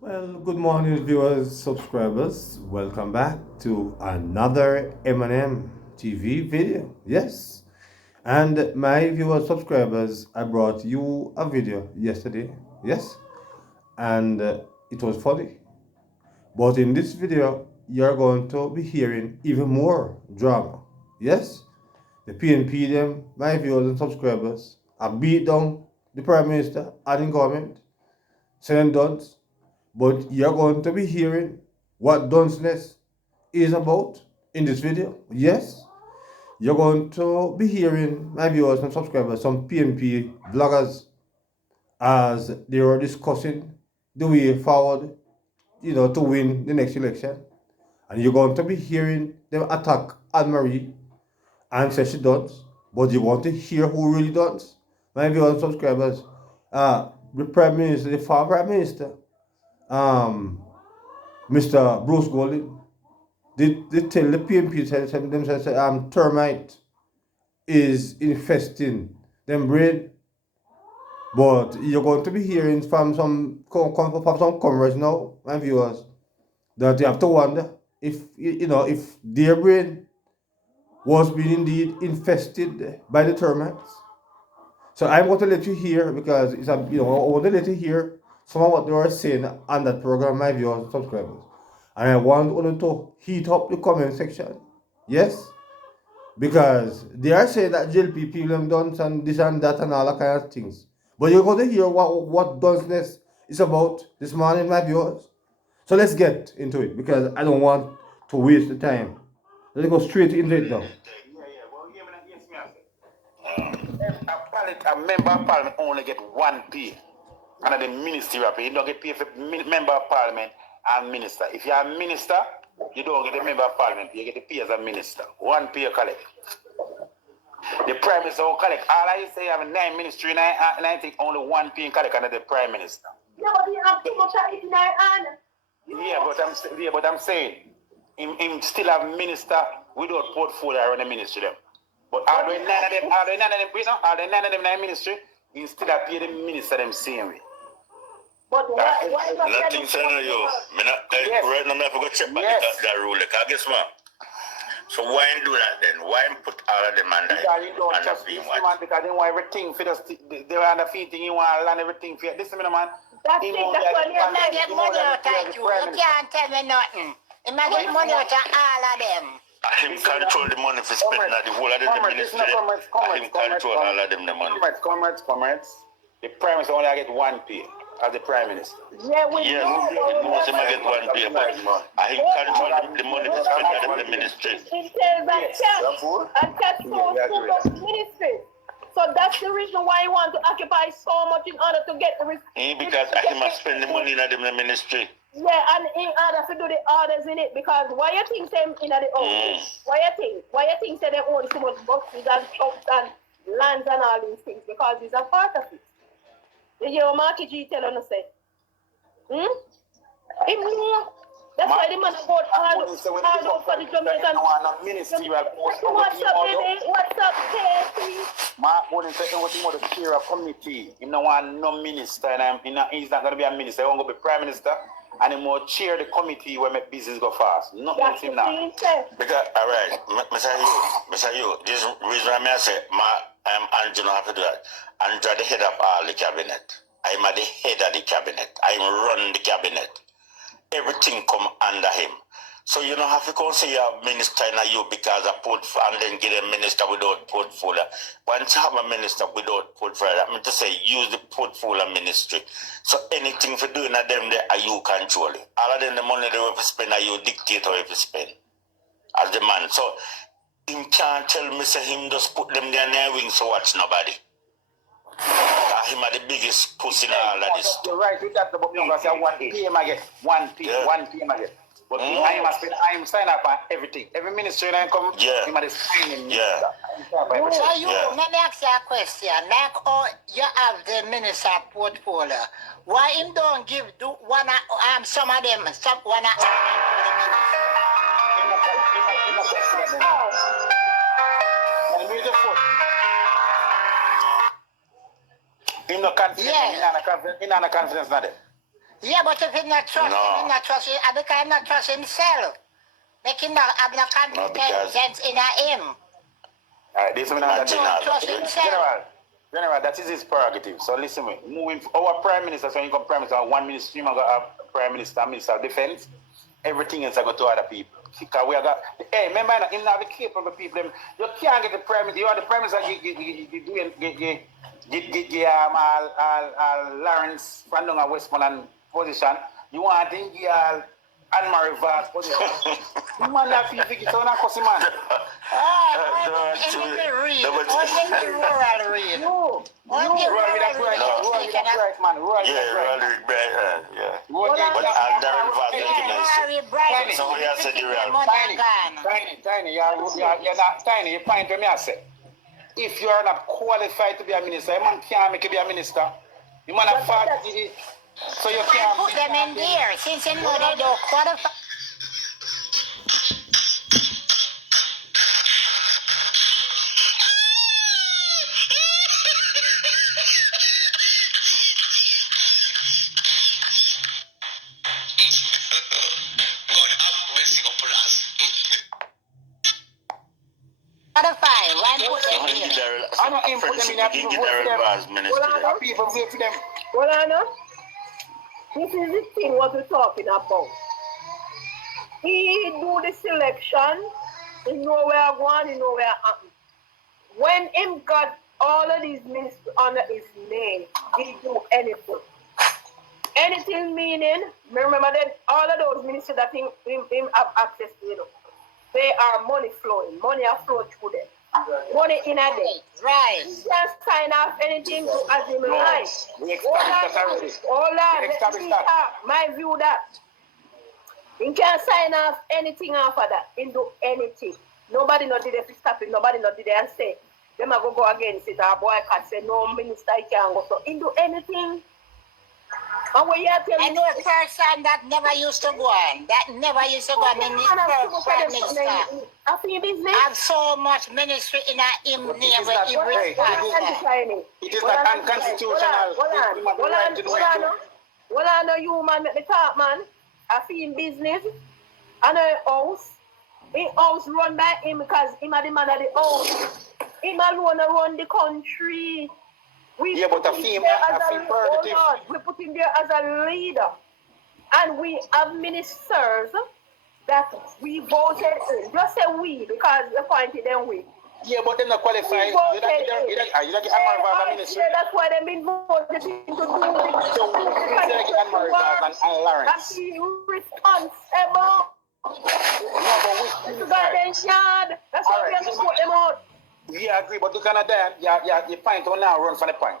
Well, good morning, viewers, subscribers. Welcome back to another M&M TV video. Yes, and my viewers, subscribers, I brought you a video yesterday. Yes, and it was funny. But in this video, you're going to be hearing even more drama. Yes, the PNP, them, my viewers and subscribers, have beat down the Prime Minister and the government, saying don't. But you're going to be hearing what dunceness is about in this video. Yes, you're going to be hearing my viewers and subscribers, some PNP vloggers, as they were discussing the way forward, to win the next election. And you're going to be hearing them attack Anne Marie and say she does, but you want to hear who really does. My viewers and subscribers, the Prime Minister, the former Prime Minister, um, Mr. Bruce Golding, they tell the PMP themselves termite is infesting them brain, but you're going to be hearing from some comrades now and viewers that you have to wonder if if their brain was being indeed infested by the termites. So I'm going to let you hear because I want to let you hear some of what they were saying on that program, my viewers and subscribers. And I want you to heat up the comment section. Yes? Because they are saying that JLP people have done and this and that and all that kind of things. But you're going to hear what doneness is about this morning, my viewers. So let's get into it because I don't want to waste the time. Let's go straight into it now. A member of parliament only get one pay. And the ministry pay. You don't get paid for member of parliament and minister. If you're a minister, you don't get a member of parliament. You get the pay as a minister. One pay collect. The prime minister will collect. All I say, I have 9 ministry and I think only one pay collect under the prime minister. Yeah, but you have too much of it in our hand. But I'm saying, him still have minister without portfolio around the ministry them. But are there none of them, are there none of them in the ministry, he still have pay the minister them same way. But why Nothing scenario. Right now, I forgot to check back that rule. I guess, man. So why do that then? Why put all of them under Because you don't just this man because they want everything for just they want the feet thing, you want to learn everything for this man. That's it, that's why You might get money out of you. You can't tell me nothing. You might get money out of all of them. Him control the money for spending the whole of the ministry. Him control all of them the money. Comrades. The prime minister only get one pay as the prime minister. yeah, we Yes, know. it was him get one pay, but him control the money for spending the ministry. It tells that and cash flows to the ministry. So that's the reason why you want to occupy so much in order to get the Because he must spend the money in the ministry. Yeah, and in order to do the orders in it, because why you think them in the office? Why you think say they own so much boxes and shops and lands and all these things? Because it's a part of it. The your market G tell on say. That's why the man got hard for the Jamaican. What's up, baby? What's up, Casey? Mark Bowden said he want to chair a committee. He don't want no minister, and he's not going to be a minister. He want to be prime minister, and he will chair the committee where make business go fast. Nothing else him now. Because, all right, Mr. You, this reason I say, Andrew don't have to do that. Andrew the head of all the cabinet. I'm at the head of the cabinet. I run the cabinet. Everything come under him. So you don't have to consider your minister in you because a portfolio and then get a minister without portfolio. Once you have a minister without portfolio, that means to say use the portfolio ministry. So anything for doing at them there are you control it. All of them the money they will spend are you dictate how you spend as the man. So him can't tell me say him just put them there in their wings to watch nobody. Him are the biggest pussy in all of this. You're right with that, but because I want PM I get one PM I get. But I am sign up on everything. Every ministry that come, him are the signing. So you, let me ask you a question. Like how you have the minister portfolio, why him don't give one some of them, one of Him no confidence. He not confidence now. Yeah, but if he not trust him, he not trust him, because he not trust himself. Make him not have no confidence in him. Alright, this one Don't trust himself. General, that is his prerogative. So listen me. Moving our prime minister, so you come prime minister, one ministry, you got a prime minister, minister of defense. Everything else I go to other people. Because we got, hey, remember, him not the capable people. You can't get the prime minister. You are the prime minister. Get Lawrence from down Westmoreland position. You want to get Anne-Marie Vaz position. You man that feel figure, so not cussing man. Only the real. Only the rural real. Roll with that bright man. Roll with that bright man. But somebody else said the real. Tiny, you're not tiny. You point to me, I say. If you are not qualified to be a minister, a man can't make you be a minister. You man have fought, so you can't put them in there since you know they don't qualify. I don't even put them in that people vote for them. Well, I know. This is the thing what we're talking about. He do the selection, he know where I want, he know where I am. When him got all of these ministers under his name, he do anything. Anything meaning, remember that all of those ministers that him have access to, you know, they are money flowing. Money are flowing through them. Money in a day. Right. He can't sign off anything to as him like. Hold on. Let me talk. My view that. He can't sign off anything after that. He do anything. Nobody not did it to stop him. Nobody not did it and say, them are go against it. Our boy can say, no minister, he can't go. So he do anything. And when you tell I know a person that never used to go on. That never used to go on in this prime minister. Have so much ministry in him name with him responsible. It is not unconstitutional. Well, I know you, man, make me talk, man. I feel in business. I know a house. A house run by him because him are the man of the house. Him alone run the country. Yeah, but I feel we put him there as a leader. And we have ministers that we voted in. Just say we, because we appointed them we. Yeah, but they're not qualified. You don't get Anne-Marie Vaz as minister. That's why they've been voted in to do it. So you don't get Anne-Marie Vaz and Lawrence. And be responsible. No, but we that's why we have to put them out. Yeah, I agree, but you cannot you point on now run for the point.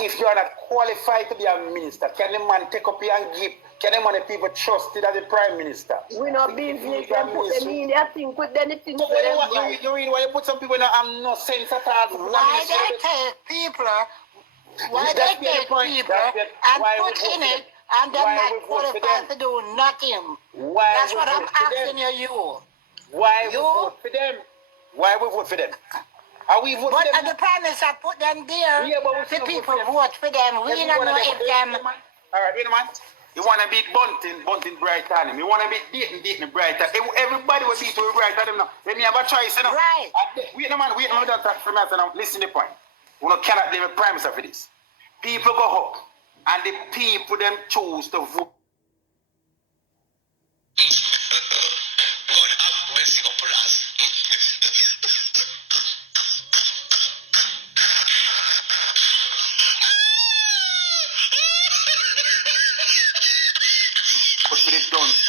If you are not qualified to be a minister, can the man take up here and give? Can the man the people trust it as the prime minister? We not business and put them in there, think with anything. You read why you put some people in no sense at all. Why they take people? Why they take people and put in it and then not qualified to do nothing? That's what I'm asking you. Why we vote for them? Why we vote for them? Are we vote for them? But the prime minister put them there. Yeah, but the people vote for them. We don't know if them. All right, wait a minute. You want to beat Bunting Brighton. You want to beat Dayton Brighton. Everybody will beat Brighton now. Let me have a choice, you know. Right. Wait a minute, don't talk for me. Listen to the point. We cannot blame the prime minister for this. People go up, and the people them choose to vote.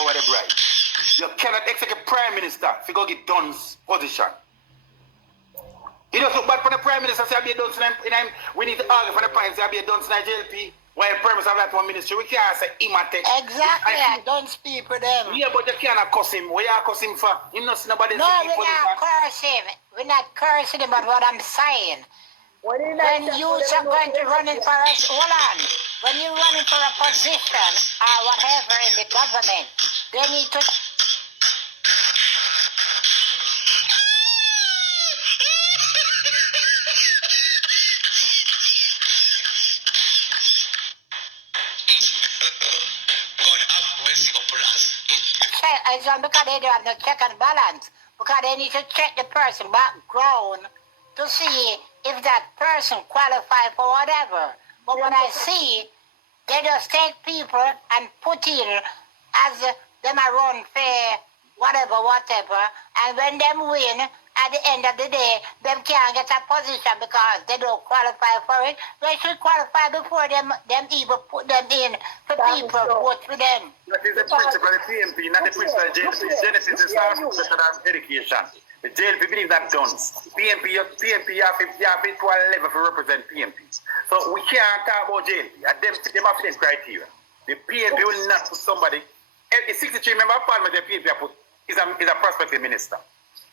Over the bride. You cannot expect a prime minister if you go get Dunn's position. It doesn't look bad for the prime minister say I'll be a Dunn's in him. We need to argue for the prime minister I'll be a Dunn's in JLP. While the prime minister have that one ministry, we can't say him at it. Exactly, Dunn's people them. Yeah, but you cannot cuss him. What you cuss him for? You not see nobody. No, we're not cursing. We're not cursing him, but what I'm saying. When you are going to run in for us, hold on. When you're running for a position or whatever in the government, they need to. it's on because they don't have no check and balance. Because they need to check the person background to see if that person qualified for whatever. But when I see, they just take people and put in as them a run fair, whatever, and when them win, at the end of the day, them can't get a position because they don't qualify for it. They should qualify before them even put them in for people vote for them. That is the principle of the PNP, not the principle of Genesis is not education. The JLP believes that done. PNP you have to a level to represent PNP. So we can't talk about JLP. And them have the criteria. The PNP will not put somebody. The 63 member of parliament the PNP have put is a prospective minister.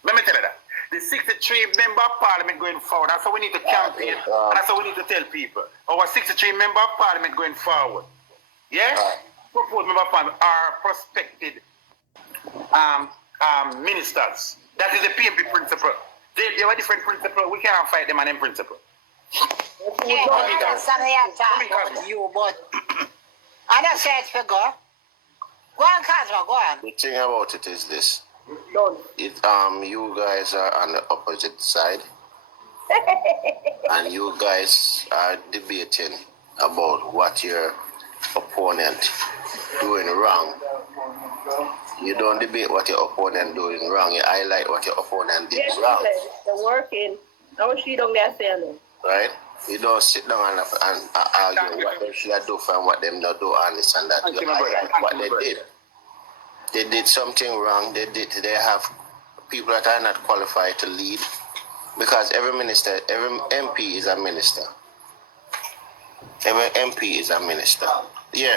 Let me tell you that. The 63 member of parliament going forward. That's how we need to campaign. And that's how we need to tell people. Our 63 member of parliament going forward. Yeah? Proposed member of parliament are prospective ministers. That is the PNP principle. They have a different principle. We can't fight them on them principle. Yeah, you, but I don't say it's for go. Go on, Cosmo, go on. The thing about it is this. You guys are on the opposite side. And you guys are debating about what your opponent doing wrong. You don't debate what your opponent doing wrong. You highlight what your opponent did wrong. They're working. No, she don't get saying. Right? You don't sit down and argue what they should do and what them not do and this and that. You highlight what they did. They did something wrong. They have people that are not qualified to lead because every MP is a minister. Every MP is a minister. Yeah.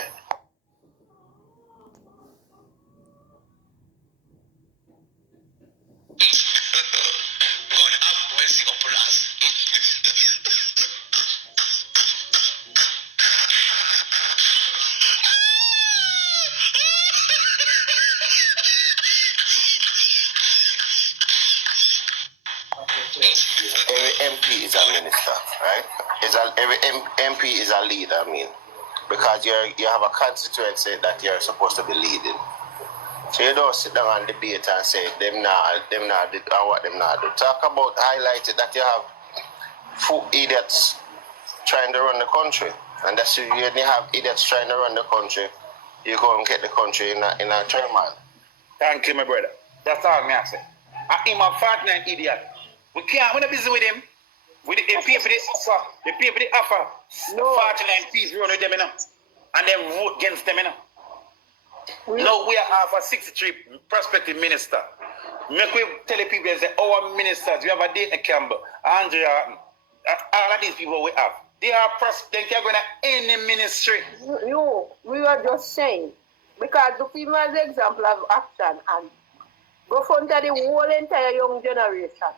Every MP is a minister, right? Every MP is a leader, I mean, because you have a constituency that you're supposed to be leading. So you don't sit down and debate and say them not do what them not do. Talk about highlight it that you have fool idiots trying to run the country, and that's you have idiots trying to run the country. You go and get the country in a turmoil. Thank you, my brother. That's all me I say. I'm a 49 idiot. We're not busy with him. With the people they offer 49 peace run with them, and then vote against them, Now we have a 63 prospective minister. Make we tell the people that our ministers, we have a Dayton Campbell, Andrea, all of these people we have. They are prospective, they are going to any ministry. We were just saying, because the people as an example of action and go front of the whole entire young generation.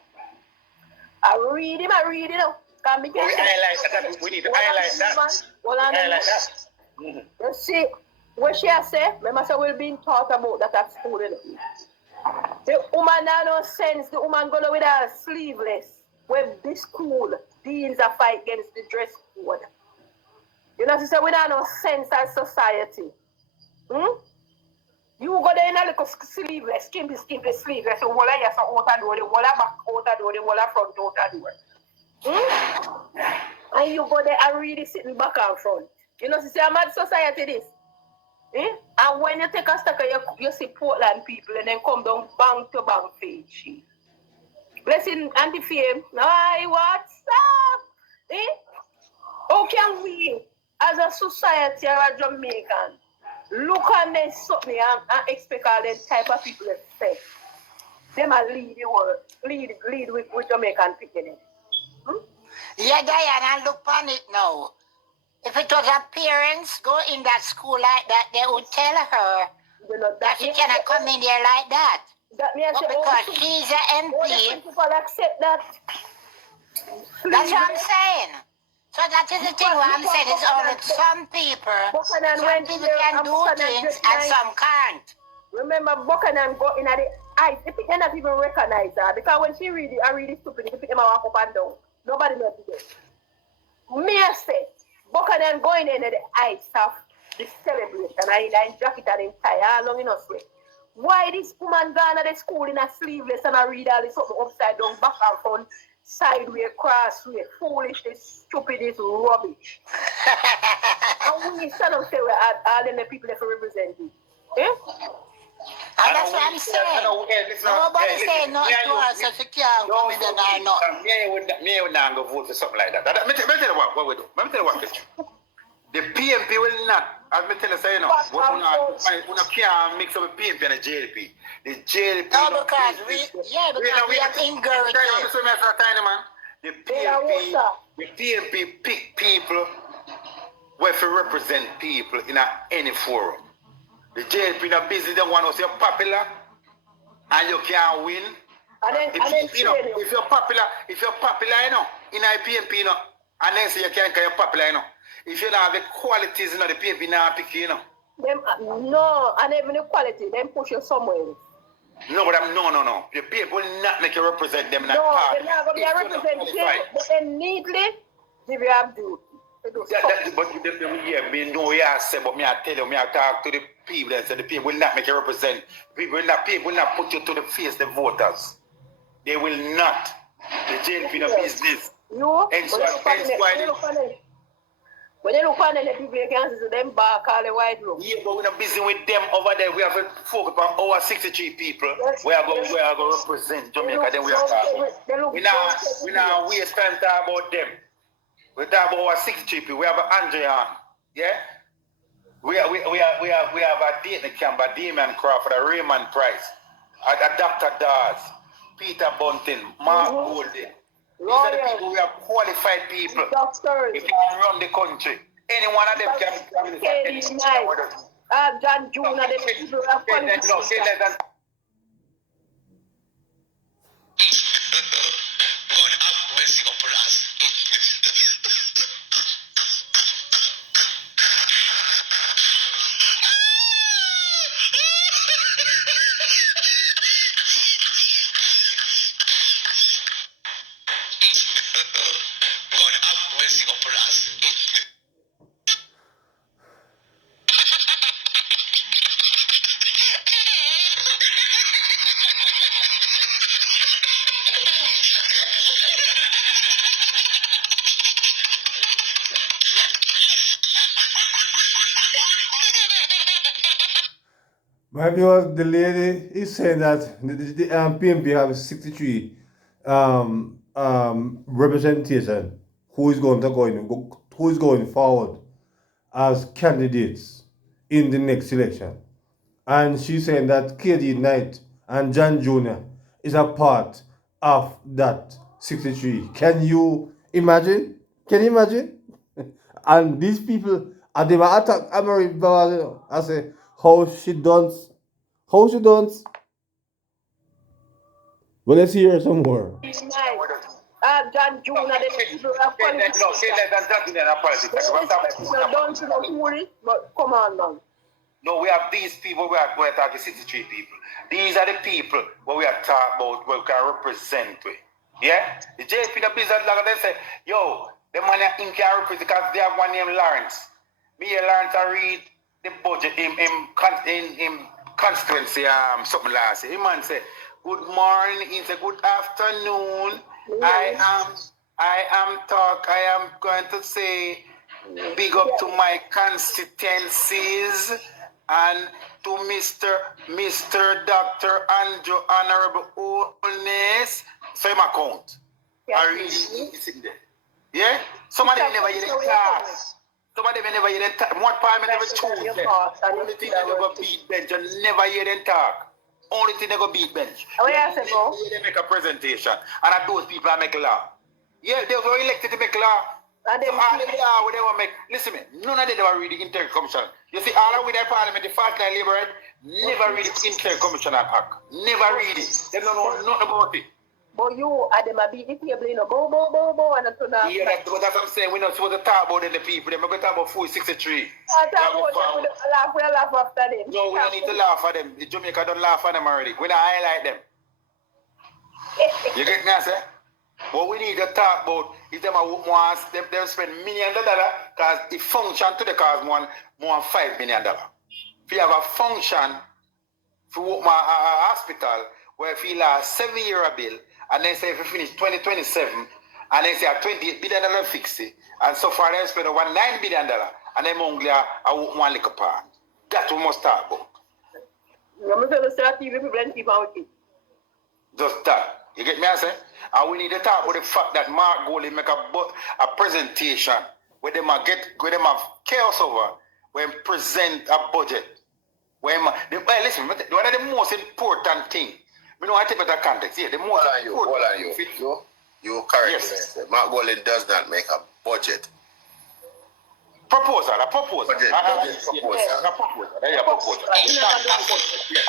I read him. We highlight that. We need to highlight that. You see, what she has said, remember, so we're being taught about that at school. The woman has no sense. The woman going with her sleeveless. When this school deals a fight against the dress code. You know, she said, we don't have no sense as society. You go there in a little sleeveless, skimpy sleeveless, so wala ya sa outer door, the wala back outer door, the wala front outer door. And you go there and really sitting back and front. You know, see a mad society this. And when you take a stack of you see Portland people and then come down bank to bank page. Blessing anti-fame. Aye, what's up? How can we, as a society or a Jamaican, look on this something and expect all the type of people to say? Them a lead the world, lead with Jamaican picking. Yeah, Diana, look on it now. If it was her parents go in that school like that, they would tell her that she cannot come in there like that. But because she's an MP, people accept that. That's what I'm saying. So that is the thing what I'm saying is only some people can do things and some can't. Remember, Buchanan go in at the eyes. If you cannot even recognize her, because when she read it, I really stupid. If you pick them walk up and down, nobody knows it. Me I say, Buchanan going in at the eyes of the celebration. I jacket and tie how long you know sweat. Why this woman gone to the school in a sleeveless and I read all this something upside down, back and front, sideways, crossway, foolish, this stupid, this rubbish. And we stand up say we are all them the people that represent you. Eh? And that's what I'm saying. Nobody saying nothing to us if you can't come in there or nothing. Me would not go vote for something like that. Let me tell you what we do. Let me tell you what. The PNP will not, as I tell you, say, we can't mix up the PNP and the JLP. The JLP. No, because we have ingurgitated. The PNP pick people where to represent people in any forum. The JLP not busy, the one who's popular and you can't win. If you're popular, you know, in a PNP, you know, and then say you can't get popular, you know. If you don't have the qualities, you know, the PNP not pick you know. Them, no, and even the quality, them push you somewhere. No, but no. The people will not make you represent them in that part. No, they're not going to be represented, but then neatly, give you have to. Me know what I say, but me I tell you, me I talk to the people and say the people will not make you represent. People will not put you to the face, the voters. They will not. The JLP no business. No, when you look on the people, you can see them back all the white room. Yeah, but we're not busy with them over there. We have to focus on our 63 people. We are going to represent Jamaica. Then we are talking. We now waste time talking about them. We talk about our 63 people. We have Andrea. Yeah. We have a date in the camp, a Damon Crawford, a Raymond Price, a Dr. Dawes, Peter Bunting, Mark Golding. These are the people we are qualified people. Doctors. If you can run the country, any one of them can be John June, the people who have qualified. My viewers, the lady is saying that the PNP have 63 representation who is going forward as candidates in the next election. And she's saying that KD Knight and John Jr. is a part of that 63. Can you imagine? And these people, and they were attack American Bawal, I say, how she don't. Well, let's hear some more. John June, the people who have politics. No, say less than John June but come on now. No, we have these people, we are talking 63 people. These are the people what we are talking about, what we can represent with. Yeah? The JP, the business, like they say, yo, the man in can represent because they have one named Lawrence. Me and Lawrence, I read the budget in constituency, something last year. The man say, good morning, he said, good afternoon. I am going to say, big up to my constituencies and to Mr. Dr. Andrew Honorable Oldness. So him account. I read it sitting there. Yeah? Somebody never hear the class. Somebody never hear them talk. One parliament never choose them. Only thing they never beat bench. You never hear them talk. Only thing they go beat bench. They make a presentation. And those people make law. Yeah, they were elected to make law. And they make. Listen to me. None of them ever read the Inter Commission. You see, all of the parliament, the Fast Line Labour, never read the Inter Commission Act. Never read it. They don't know nothing about it. But you and them be the table, you know, bo, and that's what yeah, that's what I'm saying. We're not supposed to talk about the people. We're going to talk about 463. We laugh after them. No, we don't need to laugh at them. The Jamaica don't laugh at them already. We don't highlight them. You get me, sir? What we need to talk about is them they spend millions of dollars because the function to the cause more than $5 million. If you have a function to open a hospital where if he last 7 year a bill, and then say if he finish 2027, and then say a $28 billion fix it, and so far they spend over $9 billion, and then only a one little part. That we must talk about. Just that. You get me, I say? And we need to talk about the fact that Mark Goldie make a presentation where them have chaos over, when present a budget. Listen, one of the most important thing, we know I take better context. Yeah, the most important. You correct. Yes. Mark Goldie does not make a budget. Proposal, a proposal. Budget, proposal. A proposal. Yeah, proposal. Yeah.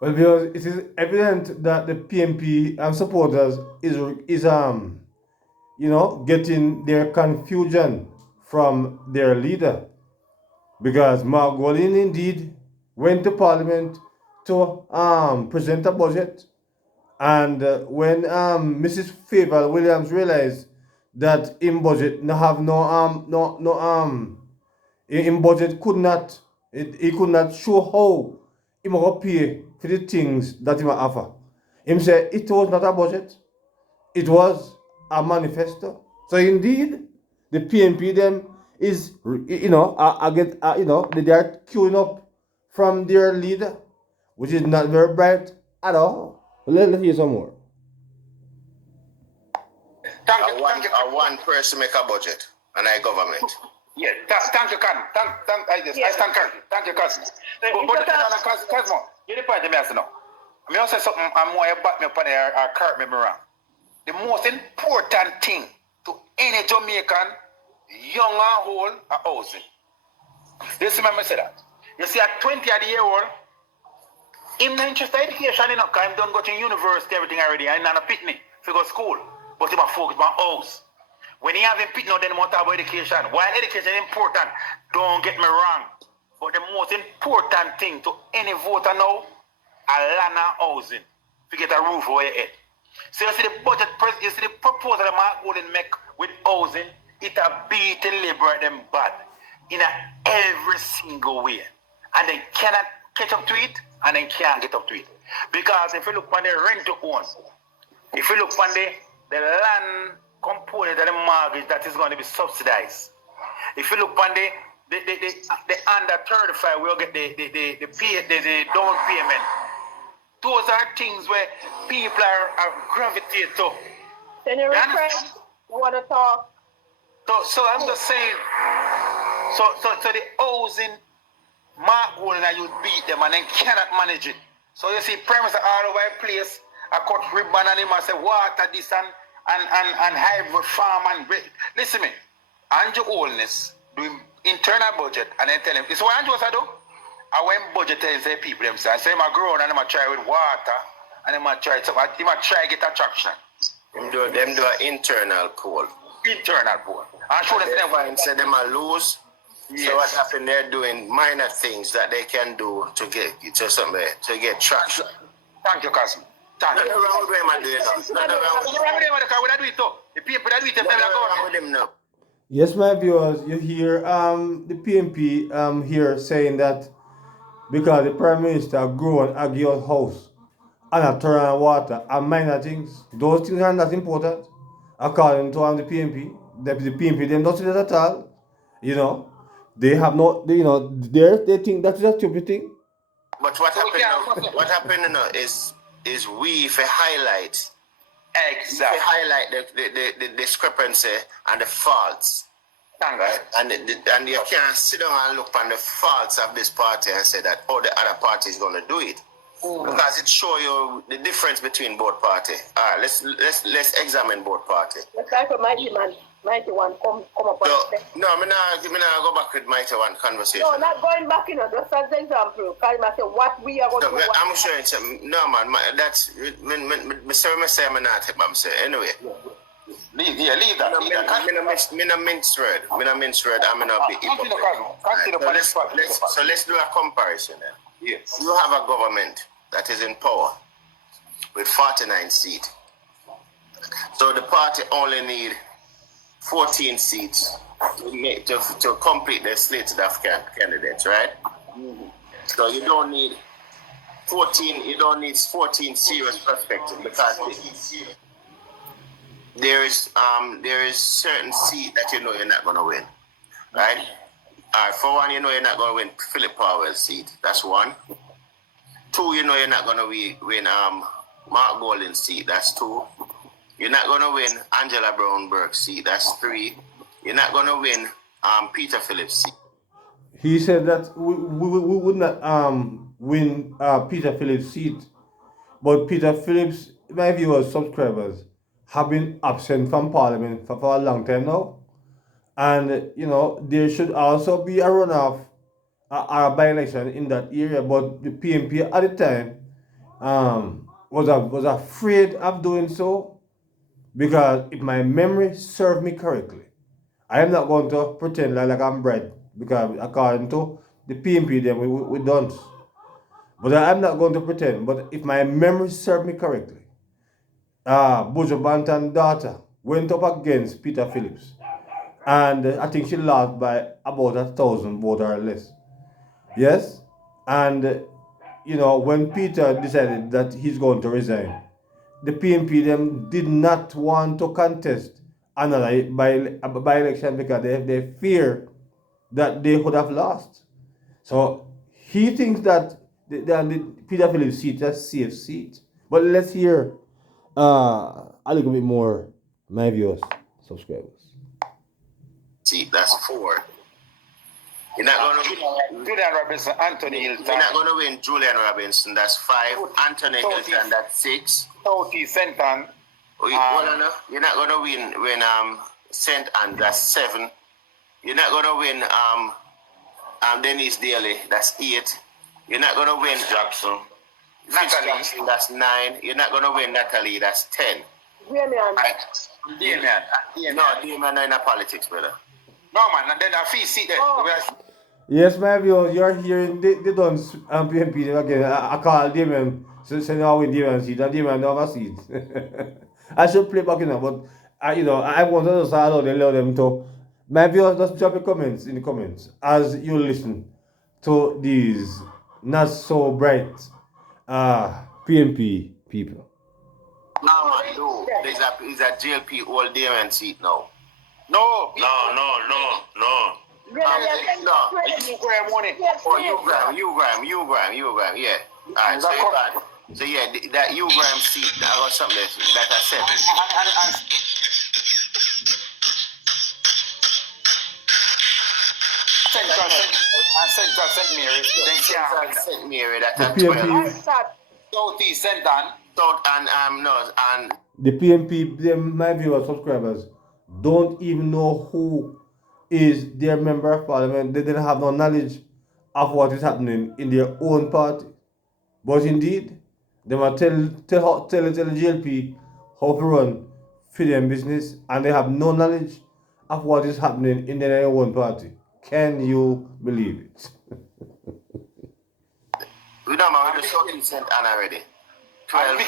Well, because it is evident that the PNP supporters is getting their confusion from their leader, because Mark Golding indeed went to Parliament to present a budget, and when Mrs. Favour Williams realized that in budget in budget he could not show how he might pay for the things that he might offer. Him say it was not a budget, it was a manifesto. So indeed, the PNP them is they are queuing up from their leader, which is not very bright at all. Let's hear some more. One person make a budget, and I government. Yeah, thank you, Cousin. I stand corrected. Thank you, Cousin. But Cosmo, you the point to me, I say no. I also say something, I'm more back me up on our correct me wrong. The most important thing to any Jamaican, young and old, are housing. This is me say that. You see, at 20-year-old, him not interested in education, you know, because him don't go to university, everything already, and not a picnic, if you go to school, but he must focus on house. When he having pit now, then he want to talk about education. While education is important, don't get me wrong. But the most important thing to any voter now, a land and housing. To get a roof over your head. So you see the budget, you see the proposal that Mark Golden make with housing, it a beat the labor them bad in every single way. And they cannot catch up to it, and they can't get up to it. Because if you look on the rent to own, if you look on the land component of the mortgage that is going to be subsidized. If you look on the under 35, we'll get the down payment. Those are things where people are gravitate to. Then you want to talk. So I'm just saying. So the housing, Mark Golden, you beat them and then cannot manage it. So you see, premises all over the place. I cut ribbon and him and say water this and hybrid farm and listen me. Andrew Holness doing internal budget and then tell him, this is what Andrew was do. I went budget telling say people them say, I say my grown and I try with water and I try something. He might try get attraction. Them do an internal poll. Internal poll. And show them say them are lose. Yes. So what happened? They're doing minor things that they can do to get traction. Thank you, Cousin. Nothing wrong with them and doing that. Yes, my viewers, you hear the PNP here saying that because the Prime Minister grew an Aguilar house and a turn on water and minor things, those things are not important according to the PNP. The PNP them don't see that at all. You know, they have no, they think that is a stupid thing. But what happened now is we if highlight exactly the discrepancy and the faults. Right? And you can't sit down and look on the faults of this party and say that the other party is going to do it. Because it shows you the difference between both parties. All right, let's examine both parties. Let's try for Mighty One come up on No, I'm not go back with Mighty One conversation. No, not going back, just as an example. Because I say what we are going to do. I'm sure it's no man. That's Mr. Messiah, I'm not. I'm saying anyway. Leave that. I'm in a mince word. I'm in a big Continue, So let's do a comparison then. Yes. You have a government that is in power with 49 seats. So the party only need 14 seats to complete the slate of candidates, right? Mm-hmm. So you don't need 14. You don't need 14 serious prospective because there is certain seat that you know you're not going to win, right? All right. For one, you know you're not going to win Philip Powell's seat. That's one. Two, you know you're not going to win Mark Golding's seat. That's two. You're not going to win Angela Brown-Burke's seat. That's three. You're not going to win Peter Phillips' seat. He said that we would not win Peter Phillips' seat, but Peter Phillips, my viewers, subscribers, have been absent from Parliament for a long time now, and you know there should also be a runoff or a by-election in that area. But the PNP at the time was afraid of doing so because if my memory served me correctly, I am not going to pretend like I'm bred because according to the PNP, then we don't. But I'm not going to pretend. But if my memory served me correctly, Buju Banton's daughter went up against Peter Phillips, and I think she lost by about 1,000 votes or less. Yes, and you know when Peter decided that he's going to resign, the PNP them did not want to contest another by-election because they fear that they would have lost. So he thinks that the Peter Phillips seat is a safe seat. But let's hear a little bit more my viewers, subscribers. See, that's four. You're not going to win Julian Robinson, Anthony Hilton. You're not going to win Julian Robinson. That's five. Anthony Hilton. That's six. Southie Senton. You're not going to win St. Anne. That's seven. You're not going to win Dennis Daly. That's eight. You're not going to win Jackson. Natalie. That's nine. You're not going to win Natalie. That's 10. Damian. No, Damian in politics, brother. No, man. And then a fee seat there. Yes, my viewers, you're hearing they done PNP again. I call Damian, so now we Damian seat, and Damian never seat. I should play back in there, but I want to just allow them to. My viewers, just drop your comments in the comments as you listen to these not so bright PNP people. No, man, no. There's a JLP old Damian seat now. No. No. You grab money. You gram, yeah. Alright, so yeah, that you gram seat, I got something that I said. Central St. Mary. St. Mary, that The at PNP, 12. Southie Senton. And the PNP, my viewers, subscribers, don't even know who is their member of parliament. They didn't have no knowledge of what is happening in their own party. But indeed, they will tell the GLP how to run for their business, and they have no knowledge of what is happening in their own party. Can you believe it? we don't know, we do Southie St. Anne already. 12.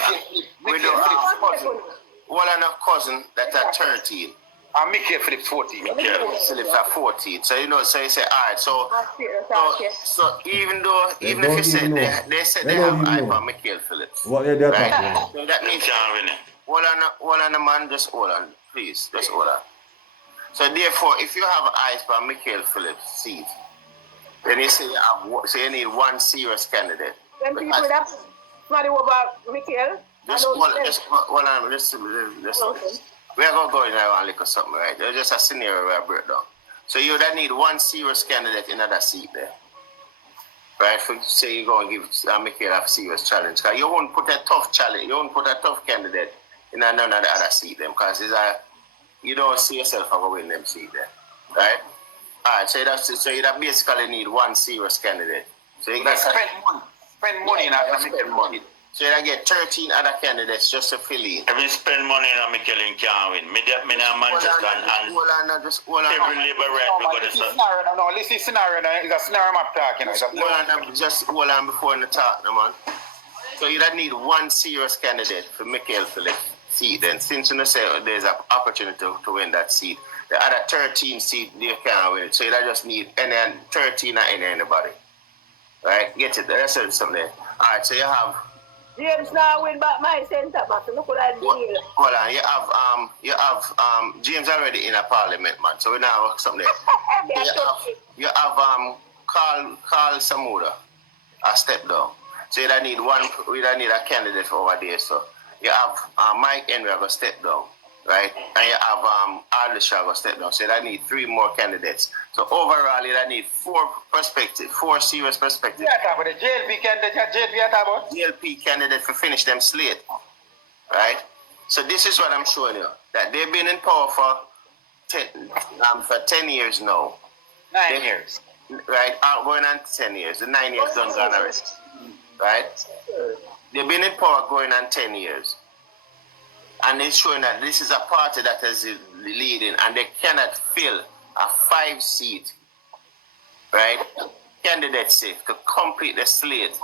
We do one and a cousin that are 13. And Michael Phillips 14. Michael Phillips are 14. So you say, alright, so even if you say they said they have eye for Michael Phillips. What are they talking right? about? So that means hold on, man, just hold on, please, just hold on. So therefore, if you have eyes for Michael Phillips' seat, then you say you need one serious candidate. Then people that somebody about Michael. Hold on, listen. Okay. We are going to go in there and look at something, right? There's just a scenario where I break down. So you would need one serious candidate in that seat there. Right? For say you're going to give Michael a serious challenge. Because you won't put a tough challenge, you won't put a tough candidate in none of the other seat them. Because you don't see yourself going to win them seat there. Right? Alright, so you basically need one serious candidate. So you spend money in that. spend money. So you get 13 other candidates just to fill in. If we spend money on McKellen can't win. Me in Manchester and Hold on. every labor right we got This is scenario. No, this is scenario. It's a scenario map talking. Just hold on before the talk, man. So you don't need one serious candidate for Michael for the seat then. Since you say there's an opportunity to win that seat, the other 13 seat they can't win it. So you don't just need any 13 or anybody. Right? Get it. The rest of something there. Alright, so you have James now win back my centre back. Look at that deal. hold on, you have James already in a parliament, man. So we now have something there. you have Carl Samuda a step down. So you don't need we don't need a candidate over there. So you have Mike Henry going to step down, right? And you have Ardisha going to step down. So you don't need 3 more candidates. So overall, you don't need 4 serious perspectives. Yeah, but the JLP candidate, JLP candidate to finish them slate, right? So this is what I'm showing you, that they've been in power for 10 years now. 9 years. Right, going on 10 years. The 9 years done gone already. Right? They've been in power going on 10 years. And it's showing that this is a party that is leading and they cannot fill a 5-seat, right, candidacy to complete the slate.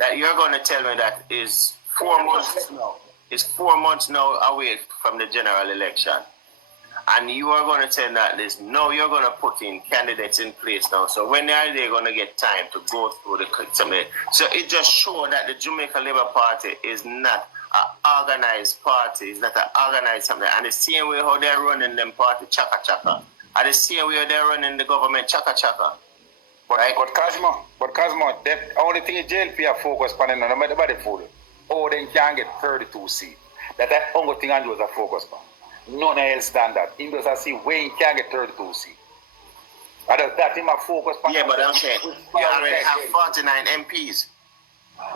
That you're going to tell me that is 4 months now. Is 4 months now away from the general election. And you are going to tell that this, no, you're going to put in candidates in place now. So when are they going to get time to go through something? So it just shows that the Jamaica Labour Party is not an organized party. It's not an organized something. And the same way how they're running them party, chaka chaka. And the same way they're running the government, chaka chaka. Right? But Cosmo, the only thing JLP are focused on, no matter what they fool, they can get 32 seats. That's the only thing Andrews are focused on. Nothing else than that. He does see Wayne can get 32 seats. That him a focus on. Yeah, but I'm saying you already have 49 MPs.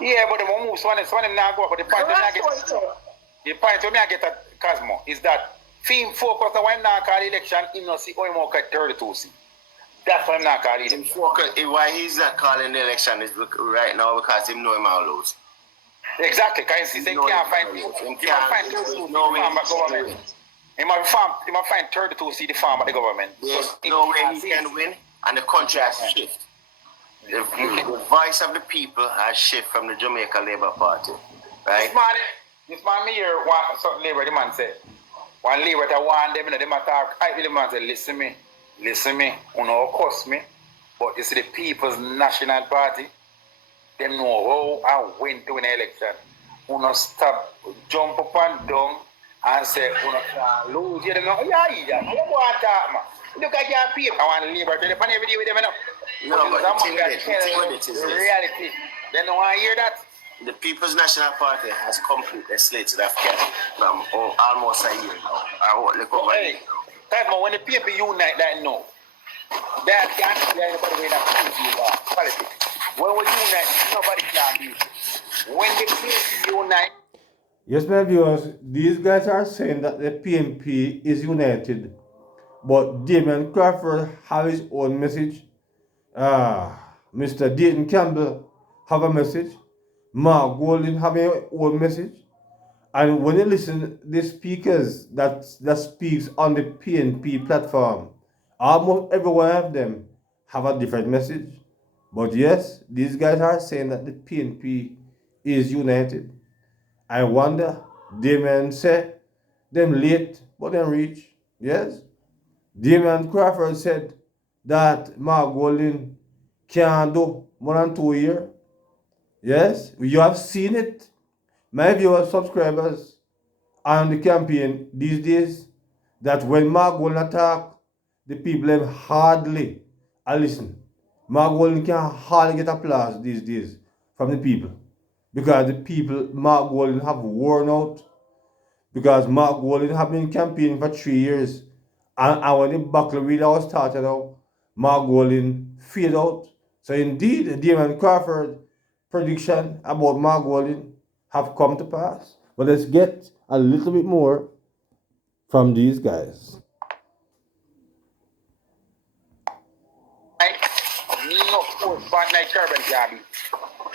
Yeah, but the one moves one now go. But the point when I get at Cosmo is that theme focus on when now call election, he not see how him get 32 seats. That's why I'm not calling him. Why he's not calling the election is right now because him know him will lose. Exactly, because he can't find 32 no government. He might find 32 seat the farm at the government. There's no way he can win, and the country has shifted. The voice of the people has shifted from the Jamaica Labour Party. Right? This man here, something Labour, the man said. One Labour that want them, they might talk. I really man said, listen me, you know, cost me. But you see the People's National Party, they know how I went to an election. You know, stop, jump up and down. And say, lose, you know, yeah, you want that, man. Look at your people. I want to live every day with them, no, but the thing with it is reality. They don't want to hear that. The People's National Party has completely slated that kept from almost a year now. Hey, when the people unite that no, that can't be anybody with that politics. When we unite, nobody can be. When the people unite, yes, my viewers, these guys are saying that the PNP is united, but Damien Crawford have his own message. Mr. Dayton Campbell have a message. Mark Golding have his own message. And when you listen to the speakers that speaks on the PNP platform, almost every one of them have a different message. But yes, these guys are saying that the PNP is united. I wonder, Damien said, them late, but them reach. Yes? Damien Crawford said that Mark Golding can't do more than 2 years. Yes? You have seen it. My viewers, subscribers on the campaign these days, that when Mark Golding attack, the people them hardly listen. Mark Golding can hardly get applause these days from the people. Because the people Mark Golding have worn out. Because Mark Golding have been campaigning for 3 years. And when the battle really was started out, Mark Golding faded out. So indeed, Damien Crawford prediction about Mark Golding have come to pass. But let's get a little bit more from these guys. No force, but like carbon can be.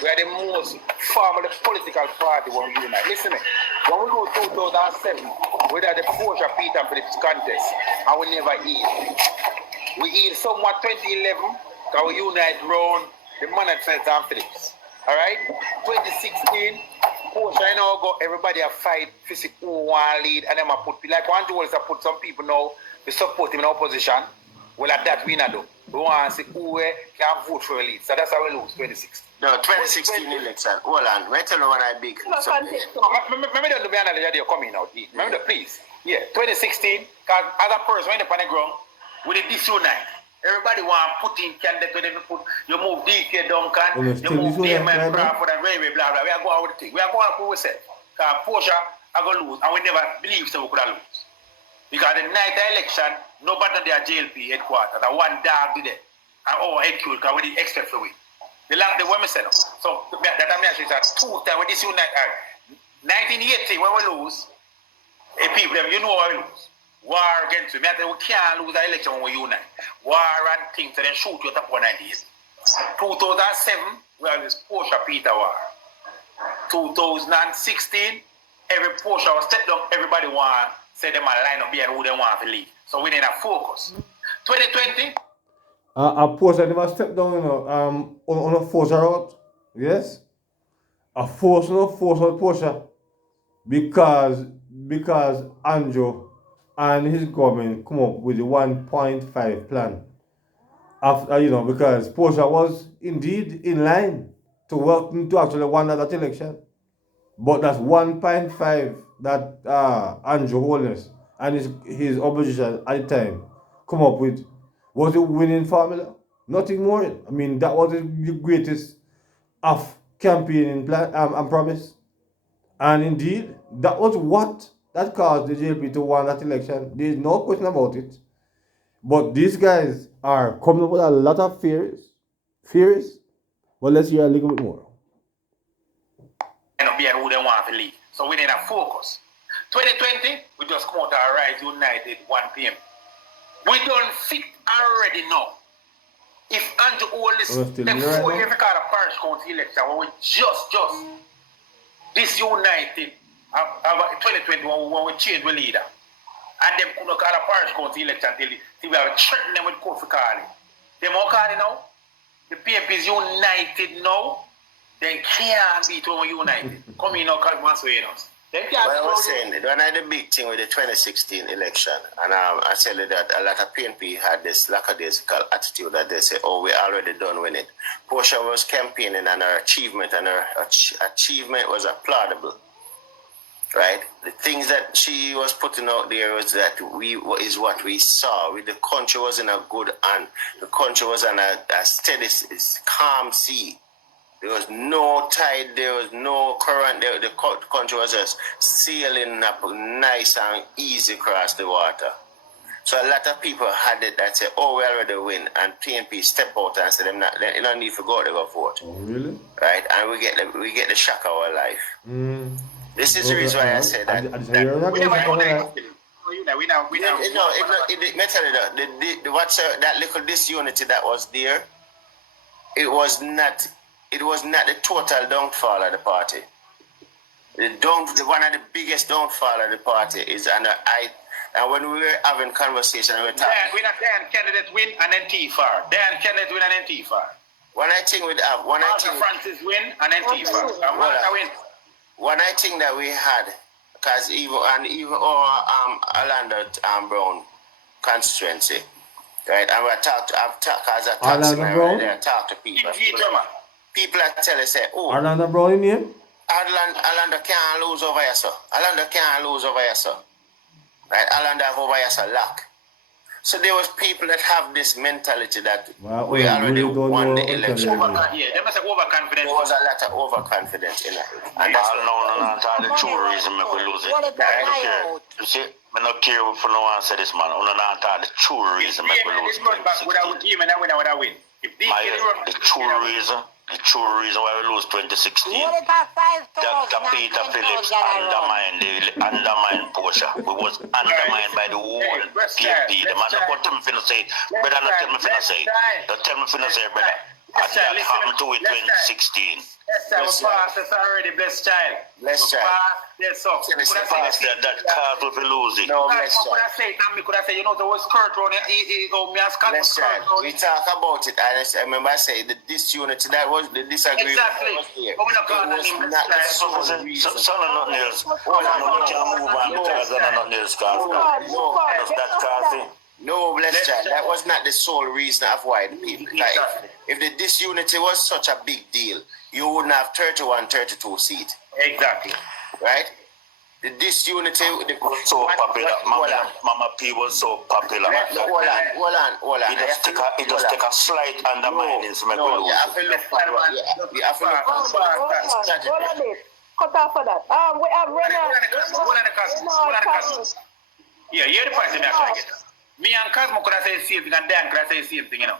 We are the most formal political party when we unite. Listen, when we go 2007, we had the Porsche Peter Phillips contest, and we never eat. We eat somewhat 2011, because we unite around the management and Phillips. Alright? 2016, Porsche, you know, go everybody a fight, physical one lead, and then I put, like one Joel put some people now, we support him in opposition. Well, at that we not do. We want to see who can vote for a lead. So that's how we lose 2016. No, 2016 election. Hold on. Wait till when I big. Maybe don't do me another idea coming out. Remember, please. Yeah, 2016, because as a person, when they're on the ground, we did disunite. Everybody want to put in candidate when they put, you move DK Duncan, you move Damon Crawford and Railway, blah, blah. We are going with the thing. We are going to put ourselves. Because Porsche are going to lose, and we never believe so we could have lose. Because the night of election, nobody at their JLP headquarters, and one dog did it. And execute, because we didn't expect to win. The women said no. So that I mean, that 2 times with this unite. 1980 when we lose, people you know how we lose. War against we can't lose the election when we unite. War and things, so then shoot you up on 98. 2007, we have this Porsche Peter war. 2016, every Porsche was stepped down, everybody want say them a line up here who they want to lead. So we need a focus. 2020. A Porsche never stepped down, you know, on a force route. Yes? A force on Porsche. Because Andrew and his government come up with the 1.5 plan. After, you know, because Porsche was indeed in line to work to actually win that election. But that's 1.5 that Andrew Holness and his opposition at the time come up with. Was a winning formula? Nothing more. I mean, that was the greatest of campaigning plan and promise. And indeed, that was what that caused the JP to win that election. There is no question about it. But these guys are coming up with a lot of fears. Well, let's hear a little bit more. Be who they want to lead. So we need a focus. 2020, we just come out our Rise United 1 p.m. We don't fit already now. If Andrew all this, then 4 years ago, the parish county election, when we just disunited 2020 when we changed the leader. And them could not call the parish county election till we have threatened them with Kofi Carley. Them all calling now. The PNP is united now. They can't beat when we united. Come in now, because once we us. Well, I was saying, when I had the big thing with the 2016 election, and I tell you that a lot of PNP had this lackadaisical attitude that they say, oh, we already done with it. Portia was campaigning and her achievement achievement was applaudable, right? The things that she was putting out there was that is what we saw. The country was in a good hand. The country was on a steady, calm sea. There was no tide, there was no current, the country was just sailing up nice and easy across the water. So a lot of people had it that say, oh, we already win, and PNP step out and say, they don't need to go to go vote. Oh, really? Right? And we get the shock of our life. This is the reason why I say that. That little disunity that was there, it was not the total downfall of the party. One of the biggest downfall of the party is and when we were having conversation, we were talking. Dan candidate win and then T-Far. Dan candidate win and then T-Far. Francis win and then T-Far. One I think that we had, because even our Orlando Brown constituency, right? And I've talked to people. People are telling say, oh, Orlando Brown in here? Orlando can't lose over here, sir. Orlando can't lose over here, sir. Right? Orlando have over here, sir, luck. So there was people that have this mentality that we already won the election. There must have overconfidence. There was a lot of overconfidence in it. And that's the true reason we lose it. You see, I don't care for no one say this, man. The true reason we lose it. The true reason why we lose 2016. Dr. Peter Phillips undermined Porsche. We was undermined by the whole PNP. The man not tell me finna say it. Brother, not tell me finna say it. Don't tell me finna say it, brother. Blessed child, listen. happened to it Blessed child. 2016. Blessed child, we passed this already, blessed child. Blessed We child. passed this up. Say this Could I fast, say That card will be losing. No, Could blessed child. I say it, and me could I say, you know, there was skirt on it, me and Scott was Blessed skirt child. on We it. talk about it, and I remember I said the disunity that was the disagreement Exactly. was there. But we don't call It that was name, blessed not the child. sole reason. Some are not nails. Hold on, No, we can't move on because they're not nails. Move on, move on. Just Get that off car that. thing. No, blessed child. That was not the sole reason of why the people. Like, Exactly. if the disunity was such a big deal, you wouldn't have 31, 32 seats, Exactly. right? The disunity, So popular. Mama P was so popular. Hold on. It just take a slight undermining to make we No, you lose. have to look for you have to look Hold for on, strategy. hold on it. Cut off for that. We have Renard. Yeah, you're the person that I get. Me and Cosmo could have said the same thing, and Dan could have said the same thing, you know.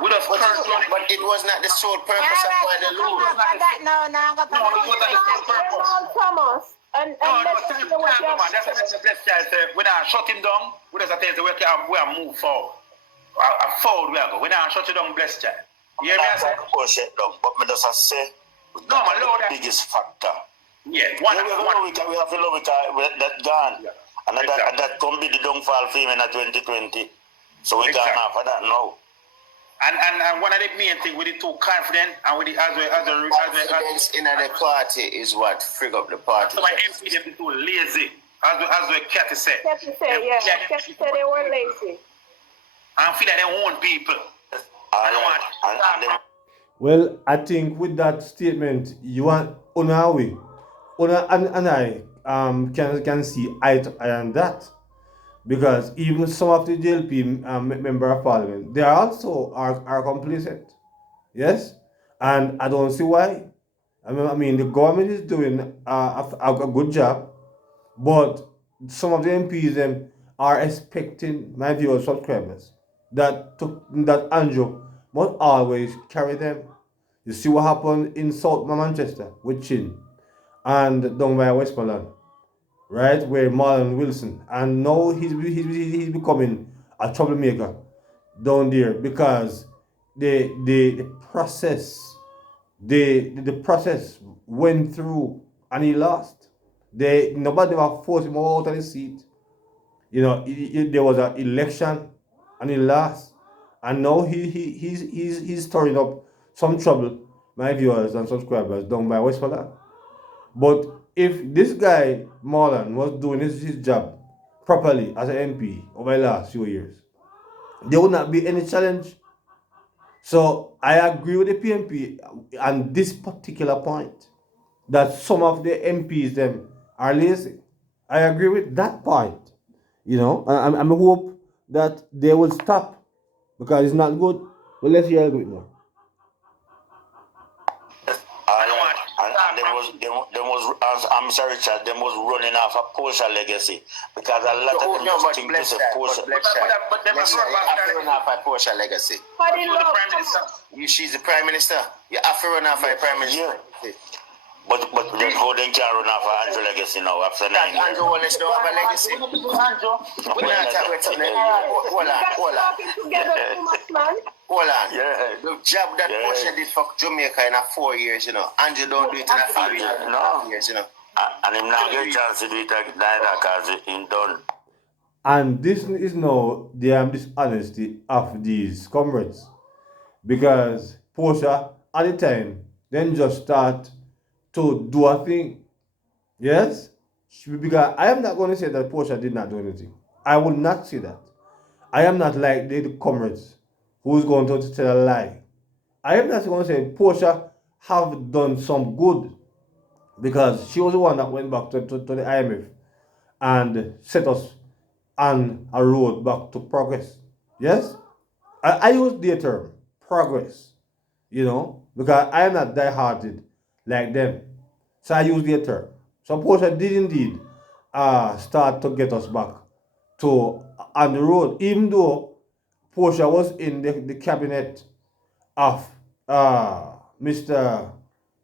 We just But curse on it. it was not the sole purpose of why they lose. No, it was not the sole purpose. Renard Thomas. And No, let's time, see what you man. That's what the blessed child said. When I shut him down, we just tell you we are move forward. I forward we are go. When I shut you down, blessed child. You hear me? I say? But me just say, No, my lord. the biggest factor. Yeah, We have to love it with that gone. Yeah. And Exactly. that can be the downfall for him in 2020. So we Exactly. can't have that now. And one of the main things with the too confident and with the Confidence in the party is what frig up the party. so my MP them too lazy. As we Kathy said. Kathy said, yeah. Kathy said they were lazy. I feel like they own people. I don't want And then Well, I think with that statement, you want Una and I can see eye to eye on that, because even some of the JLP member of parliament, they are also are complicit. Yes, and I don't see why. I mean the government is doing a good job, but some of the MPs them are expecting my viewers subscribers that Andrew must always carry them. You see what happened in South Manchester with Chin and down by Westmoreland, right, where Marlon Wilson, and now he's becoming a troublemaker down there because the process the process went through and he lost. Nobody ever forced him out of the seat. You know, there was an election and he lost, and now he's stirring up some trouble, my viewers and subscribers down by Westmoreland. But if this guy Marlon was doing his job properly as an MP over the last few years, there would not be any challenge. So I agree with the PNP on this particular point that some of the MPs them are lazy. I agree with that point. You know, I'm hope that they will stop because it's not good. But let's hear a little bit more. And them was I'm sorry, Richard, them was running off a Porsche legacy because a lot of them just think this is Porsche. But them are run off a Porsche legacy. But in the love, Prime Minister. She's the Prime Minister. You have to run off a Prime Minister. But then how they can run off a Andrew legacy now after 9 years? Andrew Wallace don't have a legacy. We're not talking Hold on. talking together too much, man. Hold on. Yeah. The job that Porsche did for Jamaica in 4 years, you know. Andrew don't do it in 5 years. No. Years, you know. And him not get a chance to do it neither because he's done. And this is now the dishonesty of these comrades. Because Portia at the time then just start to do a thing. Yes? Because I am not going to say that Portia did not do anything. I will not say that. I am not like the comrades who's going to tell a lie. I am not going to say Portia have done some good, because she was the one that went back to the IMF and set us on a road back to progress. Yes? I use the term progress, you know, because I am not die-hearted like them. So I use the term. So Portia did indeed start to get us back to on the road, even though Portia was in the cabinet of Mr.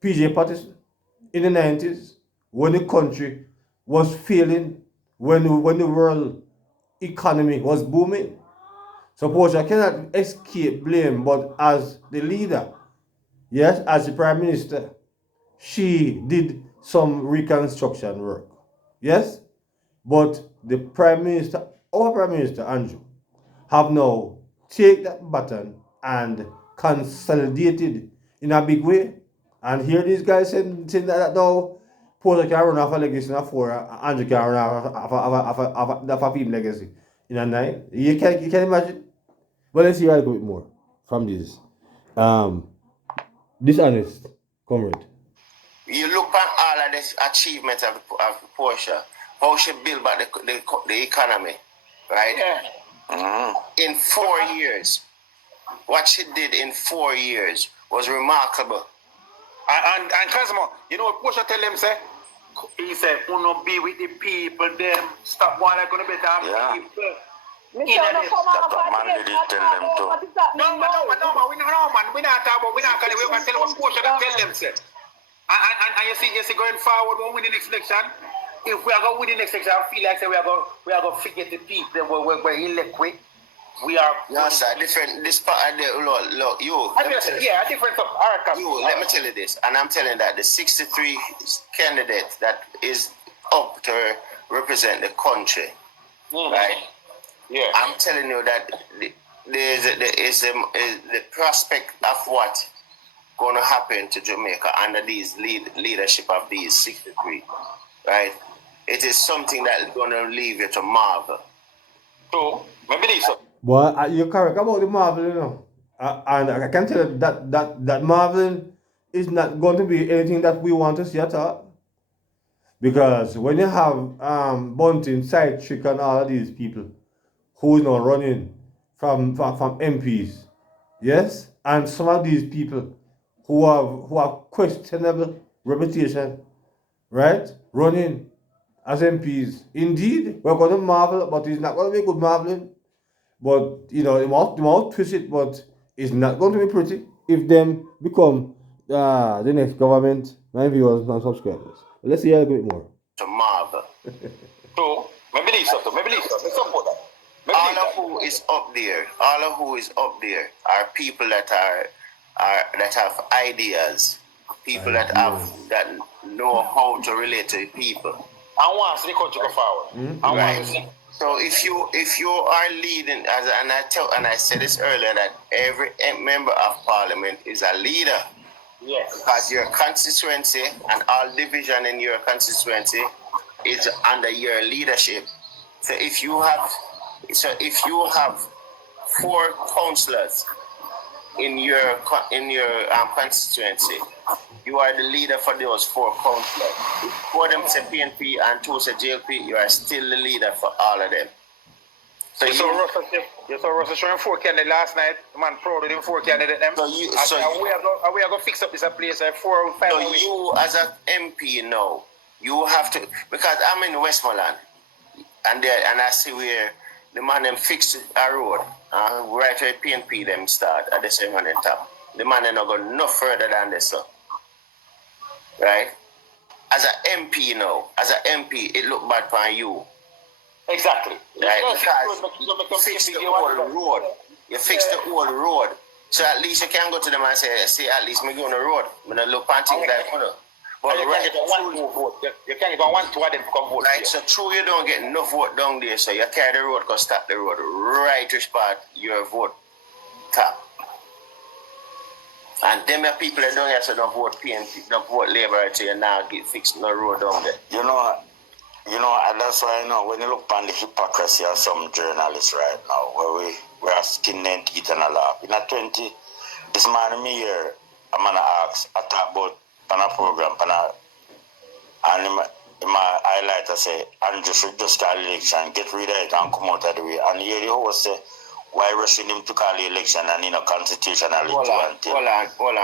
PJ Patterson in the 90s, when the country was failing, when the world economy was booming. So Portia cannot escape blame, but as the leader, yes, as the prime minister, she did some reconstruction work. Yes? But the prime minister, our prime minister, Andrew, have now take that baton and consolidated in a big way. And here these guys saying that now Porter can run off a legacy in a four, Andrew can run off a film legacy in a nine. You can imagine. Well, let's hear a little bit more from this honest comrade. You look at all of the achievements of Portia, how she built back the economy, right? Yeah. In 4 years, what she did in 4 years was remarkable. And Cosmo, you know what Portia tell them, say? He said, "Uno be with the people, them stop while they're gonna be damn Yeah. people." Mr. Ono, come on, That's what man did tell them too. what is that? No, man, we know, man. We not talk about, we not calling, we can tell what Portia can tell them, say. And you see, going forward, when we win the next election, if we are going to win the next election, I feel like say we are going to forget the people that we're elect with. We are. No, sir, different. This part of the look, you. I a different stuff. All right, You, let me tell you this, and I'm telling that the 63 candidates that is up to represent the country, right? Yeah. I'm telling you that there is the prospect of what going to happen to Jamaica under these leadership of these 63, right? It is something that is going to leave you to marvel. So, I believe so. But you're correct about the Marvel, you know. And I can tell you that Marvel is not going to be anything that we want to see at all. Because when you have Bunting, Sidetrick, and all of these people who is now running from MPs, yes, and some of these people who have questionable reputation, right, running as MPs. Indeed, we're going to marvel, but it's not going to be good marveling. But you know, they might twist it, but it's not going to be pretty if them become the next government. My viewers and subscribers. Let's hear a bit more. To marvel. So, I believe so. Let's support that. All of who is up there, are people that that have ideas, people that know how to relate to people. And once the country go forward. Right. So if you are leading, and I said this earlier, that every member of parliament is a leader. Yes. Because your constituency and all division in your constituency is under your leadership. So if you have 4 councillors in your constituency, you are the leader for those 4 councillors. If 4 of them say PNP and 2 say JLP, you are still the leader for all of them. So you saw Russell showing 4 candidates last night. Man, proud of them 4 candidates. We are going to fix up this place 4 or 5 So weeks. you as an MP now, you have to, because I'm in Westmoreland, and I see where the man them fix a road, right where PNP them start at the same on the top. The man them not go no further than this, so. Right? As an MP now, it look bad for you. Exactly. Right? Because you fix the whole road. You fix the whole road. So at least you can go to them and say at least me go on the road. Me not look and things like that. But you can't get one vote. You can't get 1 2 of them to come vote. Right, so true you don't get enough vote down there, so you carry the road, because stop the road right which part your vote top. And them are people that don't have to don't vote PNP, don't vote Labour, so you now get fixed no road down there. You know, and that's why I know when you look on the hypocrisy of some journalists right now, where we are skin and teeth and a laugh. In a 20, this man me here, I'm gonna ask, I talk about a program, and in my highlighter say, Andrew should just call the election, get rid of it and come out of the way. And here the host say, why rushing him to call the election and constitutionality? Hold on,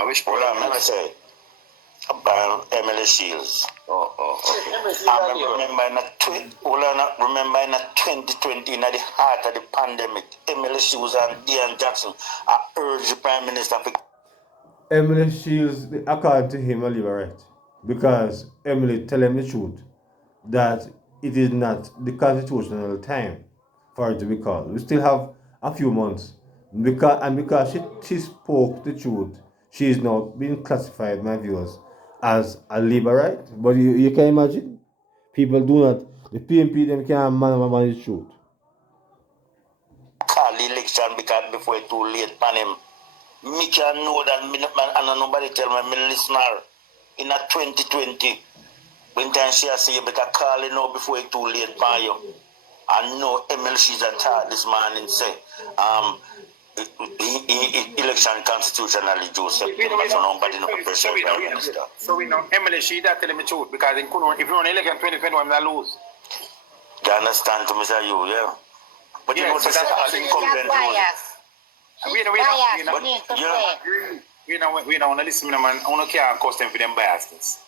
which program? Hold on, let me say, Emily Shields. I remember in 2020, in the heart of the pandemic, Emily Shields and Ian Jackson, I urged the Prime Minister to... Emily Shields, according to him, will leave right. Because Emily tell him the truth that it is not the constitutional time for it to be called. We still have a few months. Because she spoke the truth, she is now being classified, my viewers, as a liberate. But you can imagine, people do not, the PNP them can't manage the truth. Call the election because before it's too late for him. Me can know that and nobody tell me listener in a 2020 when time she say you better call it now before it's too late for you. I know MLC's a chat this morning say election constitutionally due September, so nobody know pressure prime minister. So we know MLC that telling me the truth because if you run election 2021 I lose. You understand to me say you, yeah. But you know so this that's all incumbent rules. We don't want to listen to them and I don't care cost them for them biases.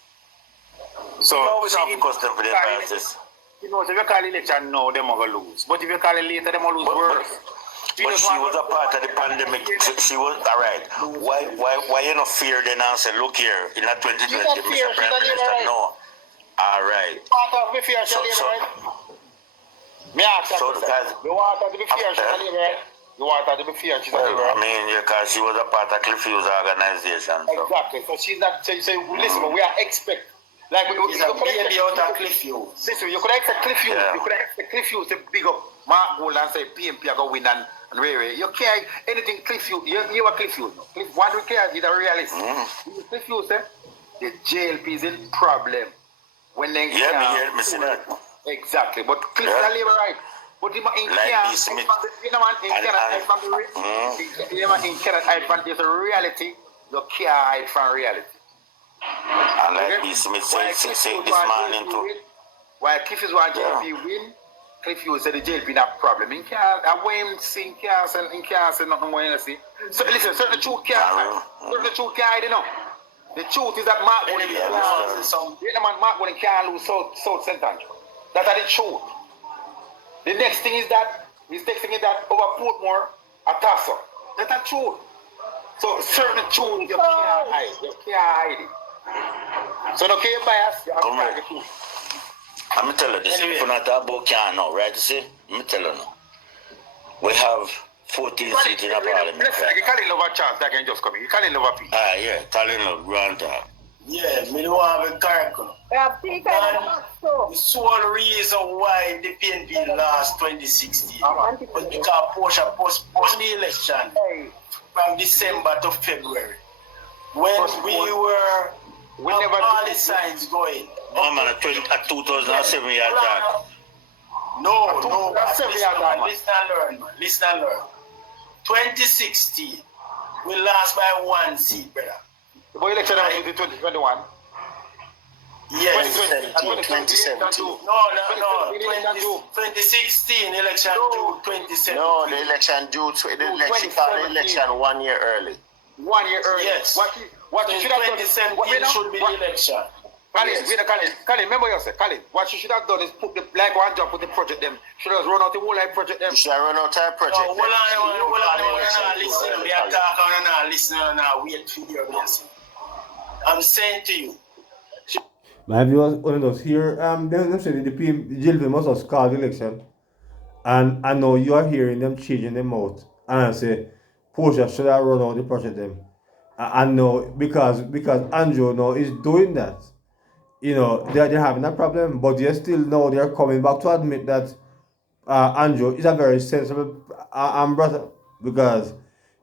So you always have to cost them for their biases. You know, if you call election now, them are going to lose. But if you call it later, them will lose worse. But she was a part of the pandemic. She was all right. Why you not fear then and say, look here, in that 2020, Mr. Prime Minister, no. All right. Part of the fear, so me ask so you, guys, you want her to be fear, she's a liberal. You want her to be fear, she's a liberal. I mean, yeah, because she was a part of Clifford's organization. So. Exactly. So she's not. So listen, we are expect. Like we could expect Clifford. Listen, you could expect Clifford. Yeah. You could expect Clifford to big up Mark Gold and say PNP are going to win and Ray. You can't anything Clifford. You are Clifford. What we care is a realist. Clifford say the JLP is a problem when they me see that. Exactly, but Clifford are labor right. But in Canada, there's a reality. You can't hide from reality. And like B. Smith said this morning too. While Cliff is want JLP win, Cliff you said the JLP not problem. In can't I won't see in can't say nothing more you see. So listen, certain truth can't hide, you know. The truth is that Mark can't lose South Central. That's the truth. The next thing is that over Portmore, a Tasso. That's the truth. So certain truth you can't hide. So no care bias, you have to tell the truth. I'm tell you this, if you not talk about can now, right? You see? I'm tell you now. We have 14 seats in the parliament. Listen, you can't love a chance that can just come in. You can't love a people. Yeah, calling love, grand talk. Yeah, me don't have a curriculum. The sole reason why the PNP lost 2016 was because Portia postponed the election from December to February. When we were all the signs going. No, man, a 2007 year attack. No, listen and learn. 2016, we lost by 1 seat, brother. The election in 2021? Yes, 2017. No. 2016 election due 2017. No, the election due to the election 1 year early. 1 year early. Yes. What you should have done? 2017 should be the election. Colin, remember yourself, Colin. What you should have done is put the like one job with the project them. Should have run out the whole life project them. You should have run out the project. No, hold on, listen. We are talking on listening and wait for your blessing. I'm saying to you. My viewers, one of those here, they say the JLP must have called the election, and I know you are hearing them changing them out, and I say, Portia should have run out the project them. I know because Andrew now is doing that. You know, they're having a problem, but they still know they're coming back to admit that Andrew is a very sensible brother, because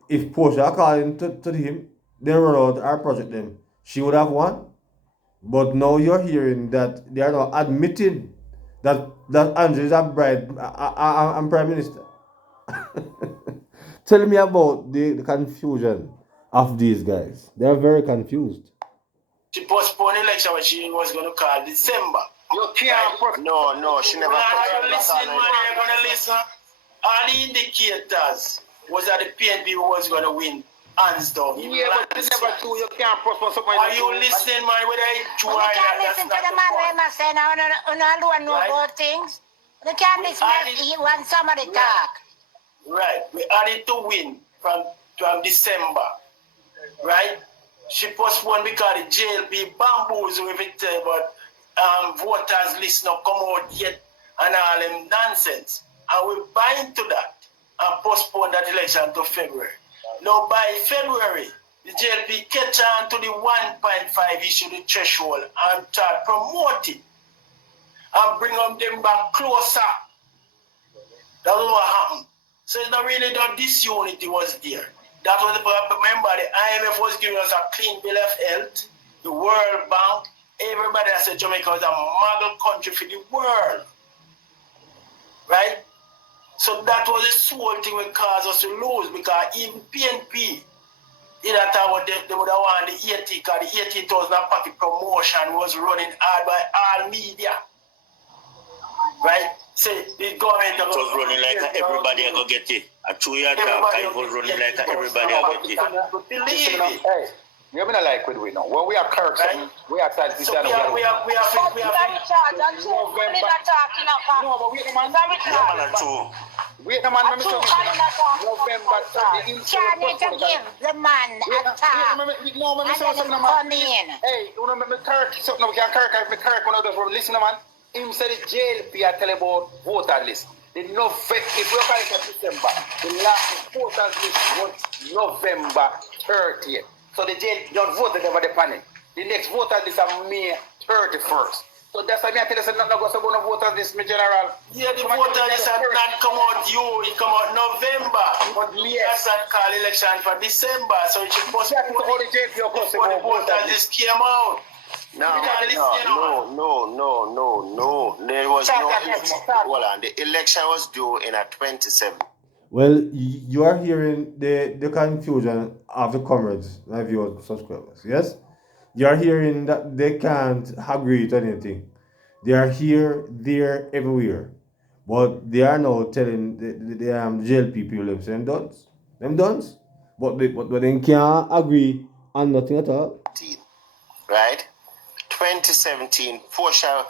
if Portia called to him, they run out our project them, she would have won. But now you're hearing that they are now admitting that Andrew is a bride and prime minister. Tell me about the confusion of these guys. They are very confused. She postponed the election when she was going to call December. You can't. No, she never. Are you listening, man? You're going to listen. All the indicators was that the PNP was going to win. Hands down. Yeah, but you never do. You can't postpone something. Are you listening, man? Whether it's true or not, you can't listen to the man when I say now, you know about things. You can't listen when somebody talk. Right. We had it to win from December. Right? She postponed because the JLP bamboos with it, but voters list not come out yet and all them nonsense. And we buy into that. and postpone that election to February. Now by February, the JLP catch on to the 1.5 issue, the threshold, and start promote it and bring them back closer. That's what happened. So it's not really that disunity was there. That was the problem. Remember, the IMF was giving us a clean bill of health, the World Bank, everybody that said Jamaica was a model country for the world. Right? So that was the sole thing that caused us to lose, because even PNP, in that time, they would have won the 80, because the 18,000 pocket promotion was running hard by all media. Right? Say the government it was running like everybody I go get it. A 2 year time, it was running like everybody I go get it. Believe it. Hey, you mean like we know. When we are Kirk, Right? we are trying to So we have No, but wait a man. Wait a man, let me tell you. November 30th. Can't need to give the man a talk. No, let me tell you something, man. Come in. Hey, you know, me Kirk, something we can Kirk, when I just listen, man. Him said the JLP are telling about voter list. The November, if you call it December, the last voter list was November 30th. So the jail don't vote over the panel. The next voter list is May 31st. So that's why I tell you, I'm not going to vote on this, my general. Yeah, the voter list had not come out it come out November. But yes, and call election for December. So it should postpone before the voter list came out. No. There was no election. Hold on. The election was due in 27. Well, you are hearing the confusion of the comrades, my viewers, subscribers. Yes, you are hearing that they can't agree to anything. They are here, there, everywhere, but they are now telling the JLP people them dons, but they can't agree on nothing at all. Right? 2017, Portia,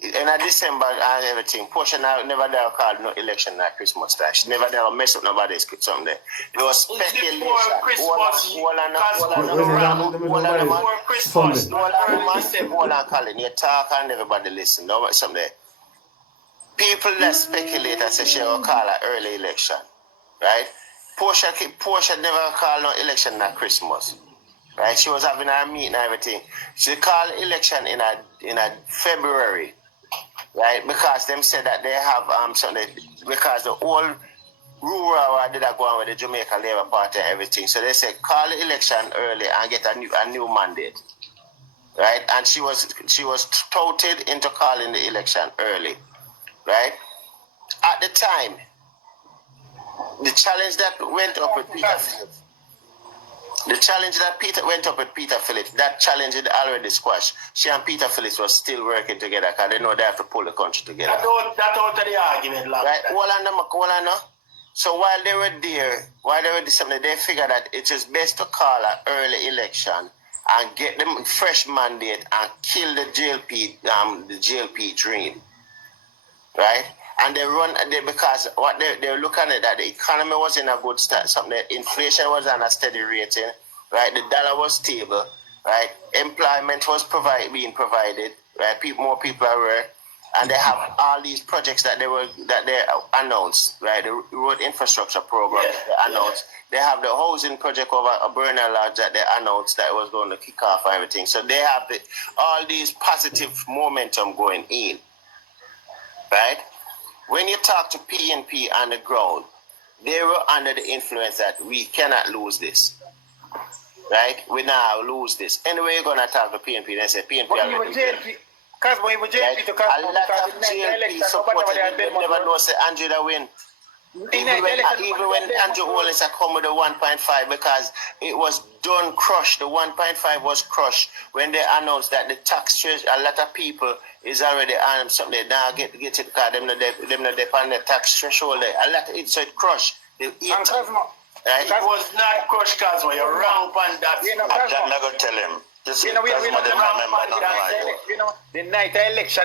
in December and everything, Portia never dare called no election at Christmas time. She never dare mess up nobody's something there. There was speculation. Hold on, Colin. You talk and everybody listen. No, something there. People that speculate and say she will call an early election. Right? Portia never called no election at Christmas. Right? She was having her meeting and everything. She called election in a February, right? Because them said that they have something, because the old rural did go on with the Jamaica Labour Party and everything. So they said call the election early and get a new mandate, right? And she was touted into calling the election early, right? At the time, the challenge that went up with Peter Phillips. The challenge that went up with Peter Phillips, that challenge had already squashed. She and Peter Phillips were still working together because they know they have to pull the country together. That's out of the argument, right? So while they were there, they figured that it is best to call an early election and get them fresh mandate and kill the JLP dream, right? And because what they're looking at that the economy was in a good state, something inflation was on a steady rating, right? The dollar was stable, right? Employment was being provided, right? More people are aware, and they have all these projects that they announced, right? The road infrastructure program they announced. They have the housing project over Bernal Lodge that they announced that was going to kick off and everything. So they have all these positive momentum going in, right? When you talk to PNP on the ground, they were under the influence that we cannot lose this. Right? We now lose this. Anyway, you're going to talk to PNP, they say PNP already because when you were JLP to come, a lot of JLP supported they never know say Andrew that win. Even when Andrew Wallace come with the 1.5, because it was done crushed. The 1.5 was crushed when they announced that the tax rate, a lot of people is already on something. They now get it because them not on the tax threshold. A lot of it, so it crushed. Right? It was not crushed, Cosmo. You're wrong on that. I'm not going to tell him. The night election,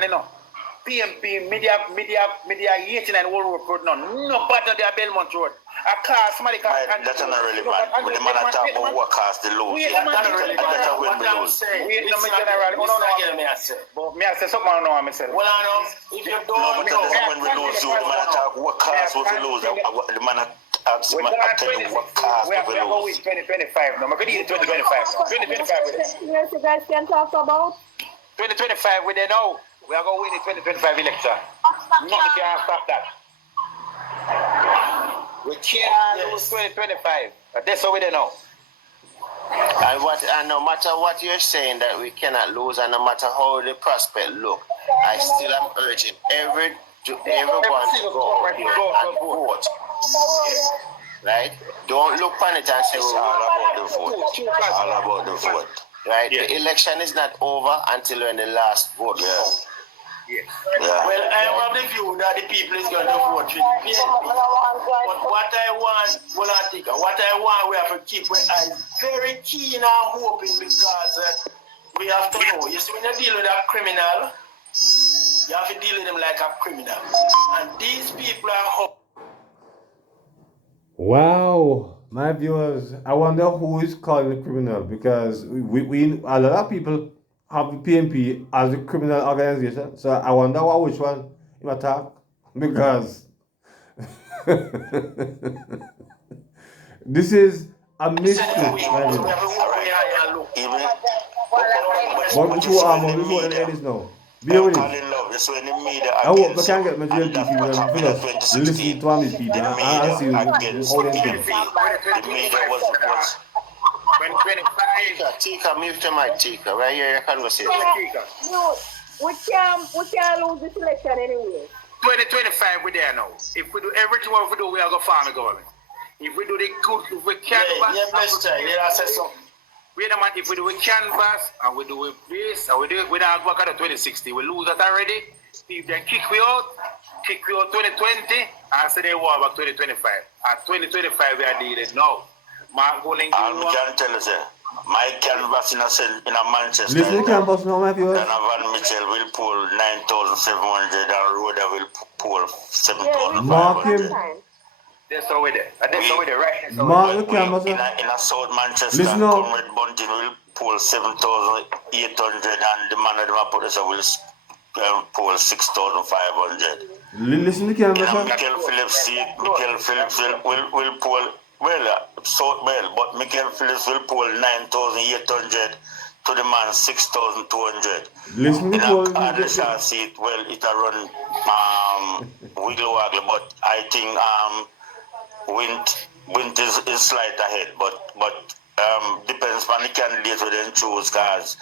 PNP media 89 World Road no better than Belmont Road. A car, somebody can. That's not relevant. When the man talk about what cost the lose, that's when we lose. Wait, no, general. No, but me I say something I know I say. Well, I know if you don't No, but know. that's when we lose. The man talk what cost we lose. The man ask me, I tell you what cost we are we going lose. to win 2025 now. I'm going to need 2025 now. 2025 with it. Yes, you guys can talk about. 2025 with it now. We are going to win the 2025 election. Nothing can stop that. We can't lose 2025. That's how we know. And no matter what you're saying that we cannot lose, and no matter how the prospect look, I still am urging everyone to go and vote. Right? Don't look on it and say It's all about the vote. All about the vote. Right? Yeah. The election is not over until when the last vote counts. Yeah. Well, I am of the view that the people is going to vote for the PNP. But what I want, we have to keep our eyes very keen and hoping because we have to know. You see, when you deal with a criminal, you have to deal with them like a criminal. And these people are... Wow, my viewers, I wonder who is calling the criminal because we a lot of people have the PNP as a criminal organization. So I wonder which one you attack because this is a mystery, my viewers. But before I'm on this now. Be with it. I hope I can get my jail people and listen to these people and see how they think. The media was When 25. Tika, mute to my Tika. Right here, your conversation. We can't lose this election anyway. 2025 we there now. If we do everything what we do, we are going to farm the government. If we do the good, if we canvas, wait a minute, if we do a canvas and we do a place and we do it, we don't work at the 2060. We lose that already. If they kick we out 2020 and say they war about 2025. At 2025 we are dealing now. I can tell you, sir. My canvas in a Manchester. Listen to canvas now, my viewers. Van Mitchell will pull 9,700 and Rhoda will pull 7,500. Mark him. That's how we there. That's how we there, right? Mark the canvas. In a South Manchester, listen now. Conrad Bunting will pull 7,800 and the man of the producer will pull 6,500. Listen to canvas. Michael Phillips will pull. But Michael Phillips will pull 9,800 to the man 6,200. Listen to the other seat, well, it a run wiggle waggle, but I think Wint is slight ahead, but depends on the candidate we then choose, cause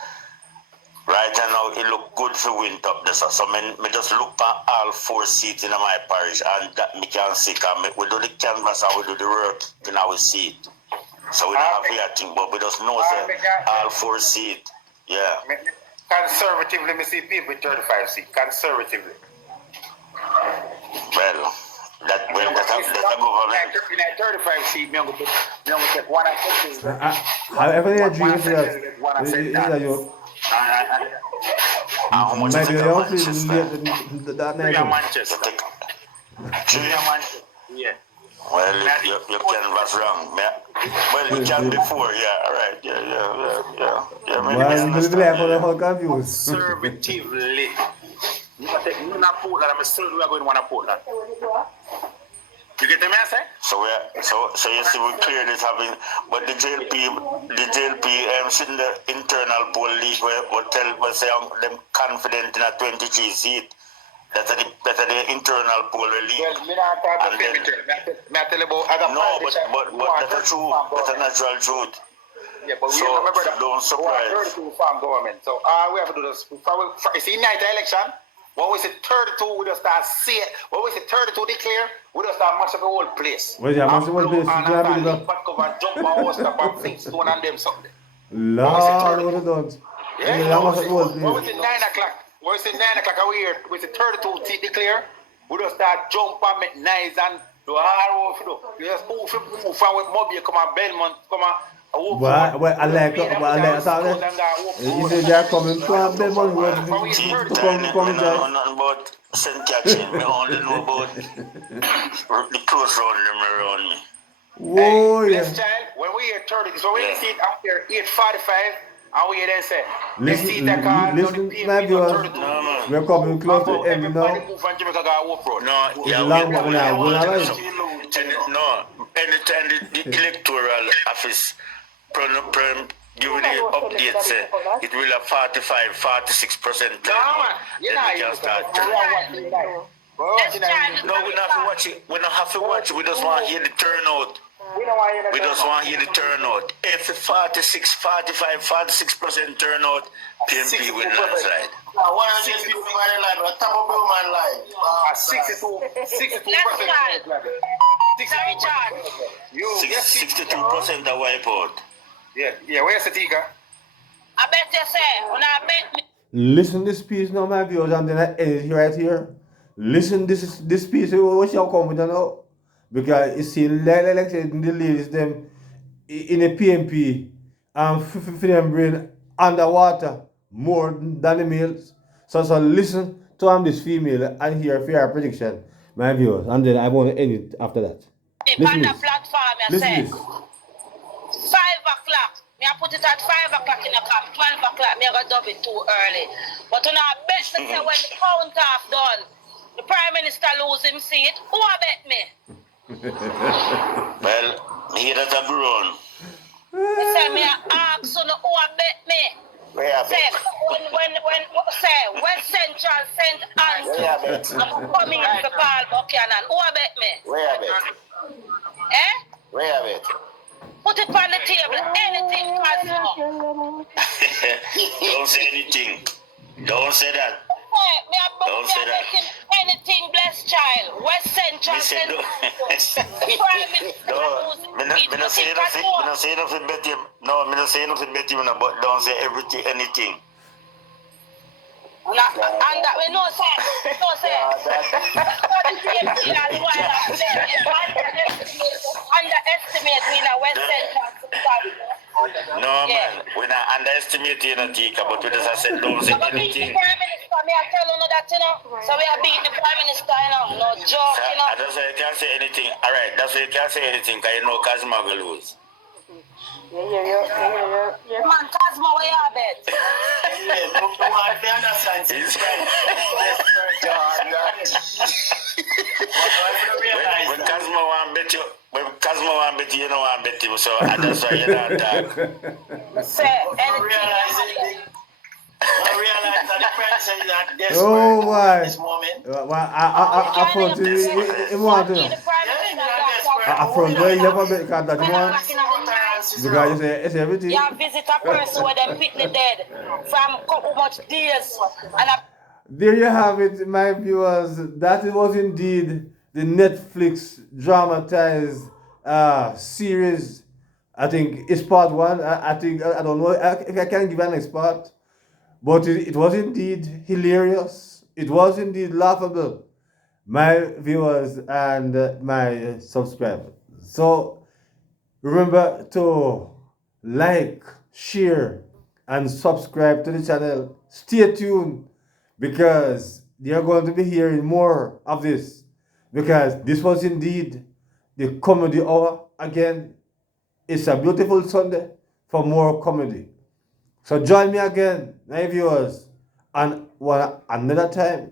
right now it look good for Wint up there. So me just look at all 4 seats in my parish and that me can see, we do the canvas and we do the work in our seat. So we don't have here thing, but we just know all 4 seats. Yeah. Conservatively, me see people with 35 seats. Conservatively. Well, that's a government. In a 35 seat, me going to take one and 10. However, they agree with that. Is that you? How much Maybe is they also Manchester? that night. Manchester. Yeah. Well, you canvas wrong. Well, you can before, yeah, all right, yeah. Well, you believe like the whole confused. Conservatively. You not Portland, I'm still we are going to want to Portland. You get the me I say? So you see we clear this having, but the JLP sitting the internal poll league where say them confident in a 23 seat. That's the internal poll league. Well, me not talk about me I tell you about other but that's true. That's a natural truth. Yeah, but we remember that don't surprise. 32 farm government. So we have to do this. It's in night election. When we say 32, we just start seeing. When we say 32 declare, we just start mash up the whole place. Well, yeah, mash up the whole place. Jump and host up and fix stone and them something. Lord, what don't? Yeah, when we say 9 o'clock. When we say 9 o'clock, we say 32 seat declare. We just start jump and make nice and do hard work. We just move from with Mobile, come on, Belmont, come Well, I like that. You say they're coming from Belmont Road to come inside. nothing about St. Catherine. I only know about the close round them around me. Whoa, yeah. Blessed child, when we hear 30, so when you see it after 8:45, and we then say, let's see that car, Listen, the my PNP viewers, 32. No, man. we're coming close to the end Everybody now. move from Jamaica got Hope Road. No, It's a long one now. We're all right. No, anytime the electoral office give you the update, say it will have 45, 46% No, man. You're not then we can start turning. No, we don't have to watch it. We don't have to watch it. We just want to hear the turnout. We just want to hear the turnout. If 46, 45, 46% turnout, PNP will landslide. 100 people man live, a top of blue man live. 62%. Sorry, John. 62% are wipe out. Yeah, where's the Tika? I bet you say, when I bet me. Listen this piece now, my viewers, and then I end it right here. Listen this piece, what y'all come with now? Because you see, like say, the ladies them in a PNP and for them brain underwater more than the males. So listen to this female and hear fair prediction, my viewers, and then I want to end it after that. On the platform, I Listen say, this. 5 o'clock. Me I put it at 5 o'clock in the camp. 12 o'clock, me I go dub it too early. But when I bet me say when the count off done, the Prime Minister lose him seat, who I bet me? Well, me that a grown. He say me I ask you who I bet me. Where Say when say West Central St. Andrews, I'm coming in for Paul Buchanan. Who I bet me? Where I bet? Eh? Where I bet? Put it on the table. Anything possible. Don't say anything. Don't say that. Don't say that. Anything, blessed child. West Central. Me say me not say nothing. Me not say nothing bet him. No, me not say nothing bet him. But don't say everything, anything. And that we know, sir. No, sir. Underestimate me in a West Central. No, man. We not underestimate you, Tika, but we just said don't say anything. Me I tell you that, you know. So we are beating the Prime Minister, you know. No joke, you know. That's why you can't say anything. All right, that's why you can't say anything, because you know Kazma will lose. Yeah. Man, Cosmo, where you at, bet? When Kazma want bet you, you know want bet him, so that's why you're not talking. Say, anything. I realize that the president is not desperate Oh my! at this moment. I front him want to. I front where you ever bet that you want. Because you say it's everything. You visit a person where them pitney dead from couple much days. And There you have it, my viewers. That was indeed the Netflix dramatized series. I think it's part one. I think I don't know if I can give an next part. But it was indeed hilarious. It was indeed laughable, my viewers and my subscribers. So remember to like, share, and subscribe to the channel. Stay tuned because you're going to be hearing more of this. Because this was indeed the comedy hour again. It's a beautiful Sunday for more comedy. So join me again, my viewers, on another time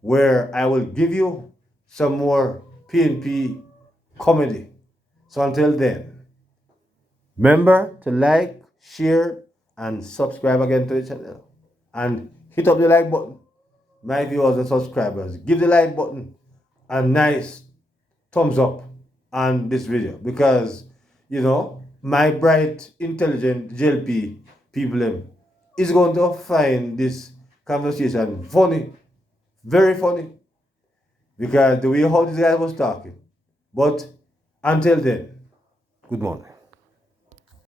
where I will give you some more PNP comedy. So until then, remember to like, share, and subscribe again to the channel. And hit up the like button, my viewers and subscribers. Give the like button a nice thumbs up on this video because, you know, my bright, intelligent JLP people is going to find this conversation funny, very funny, because the way how this guy was talking. But until then, good morning.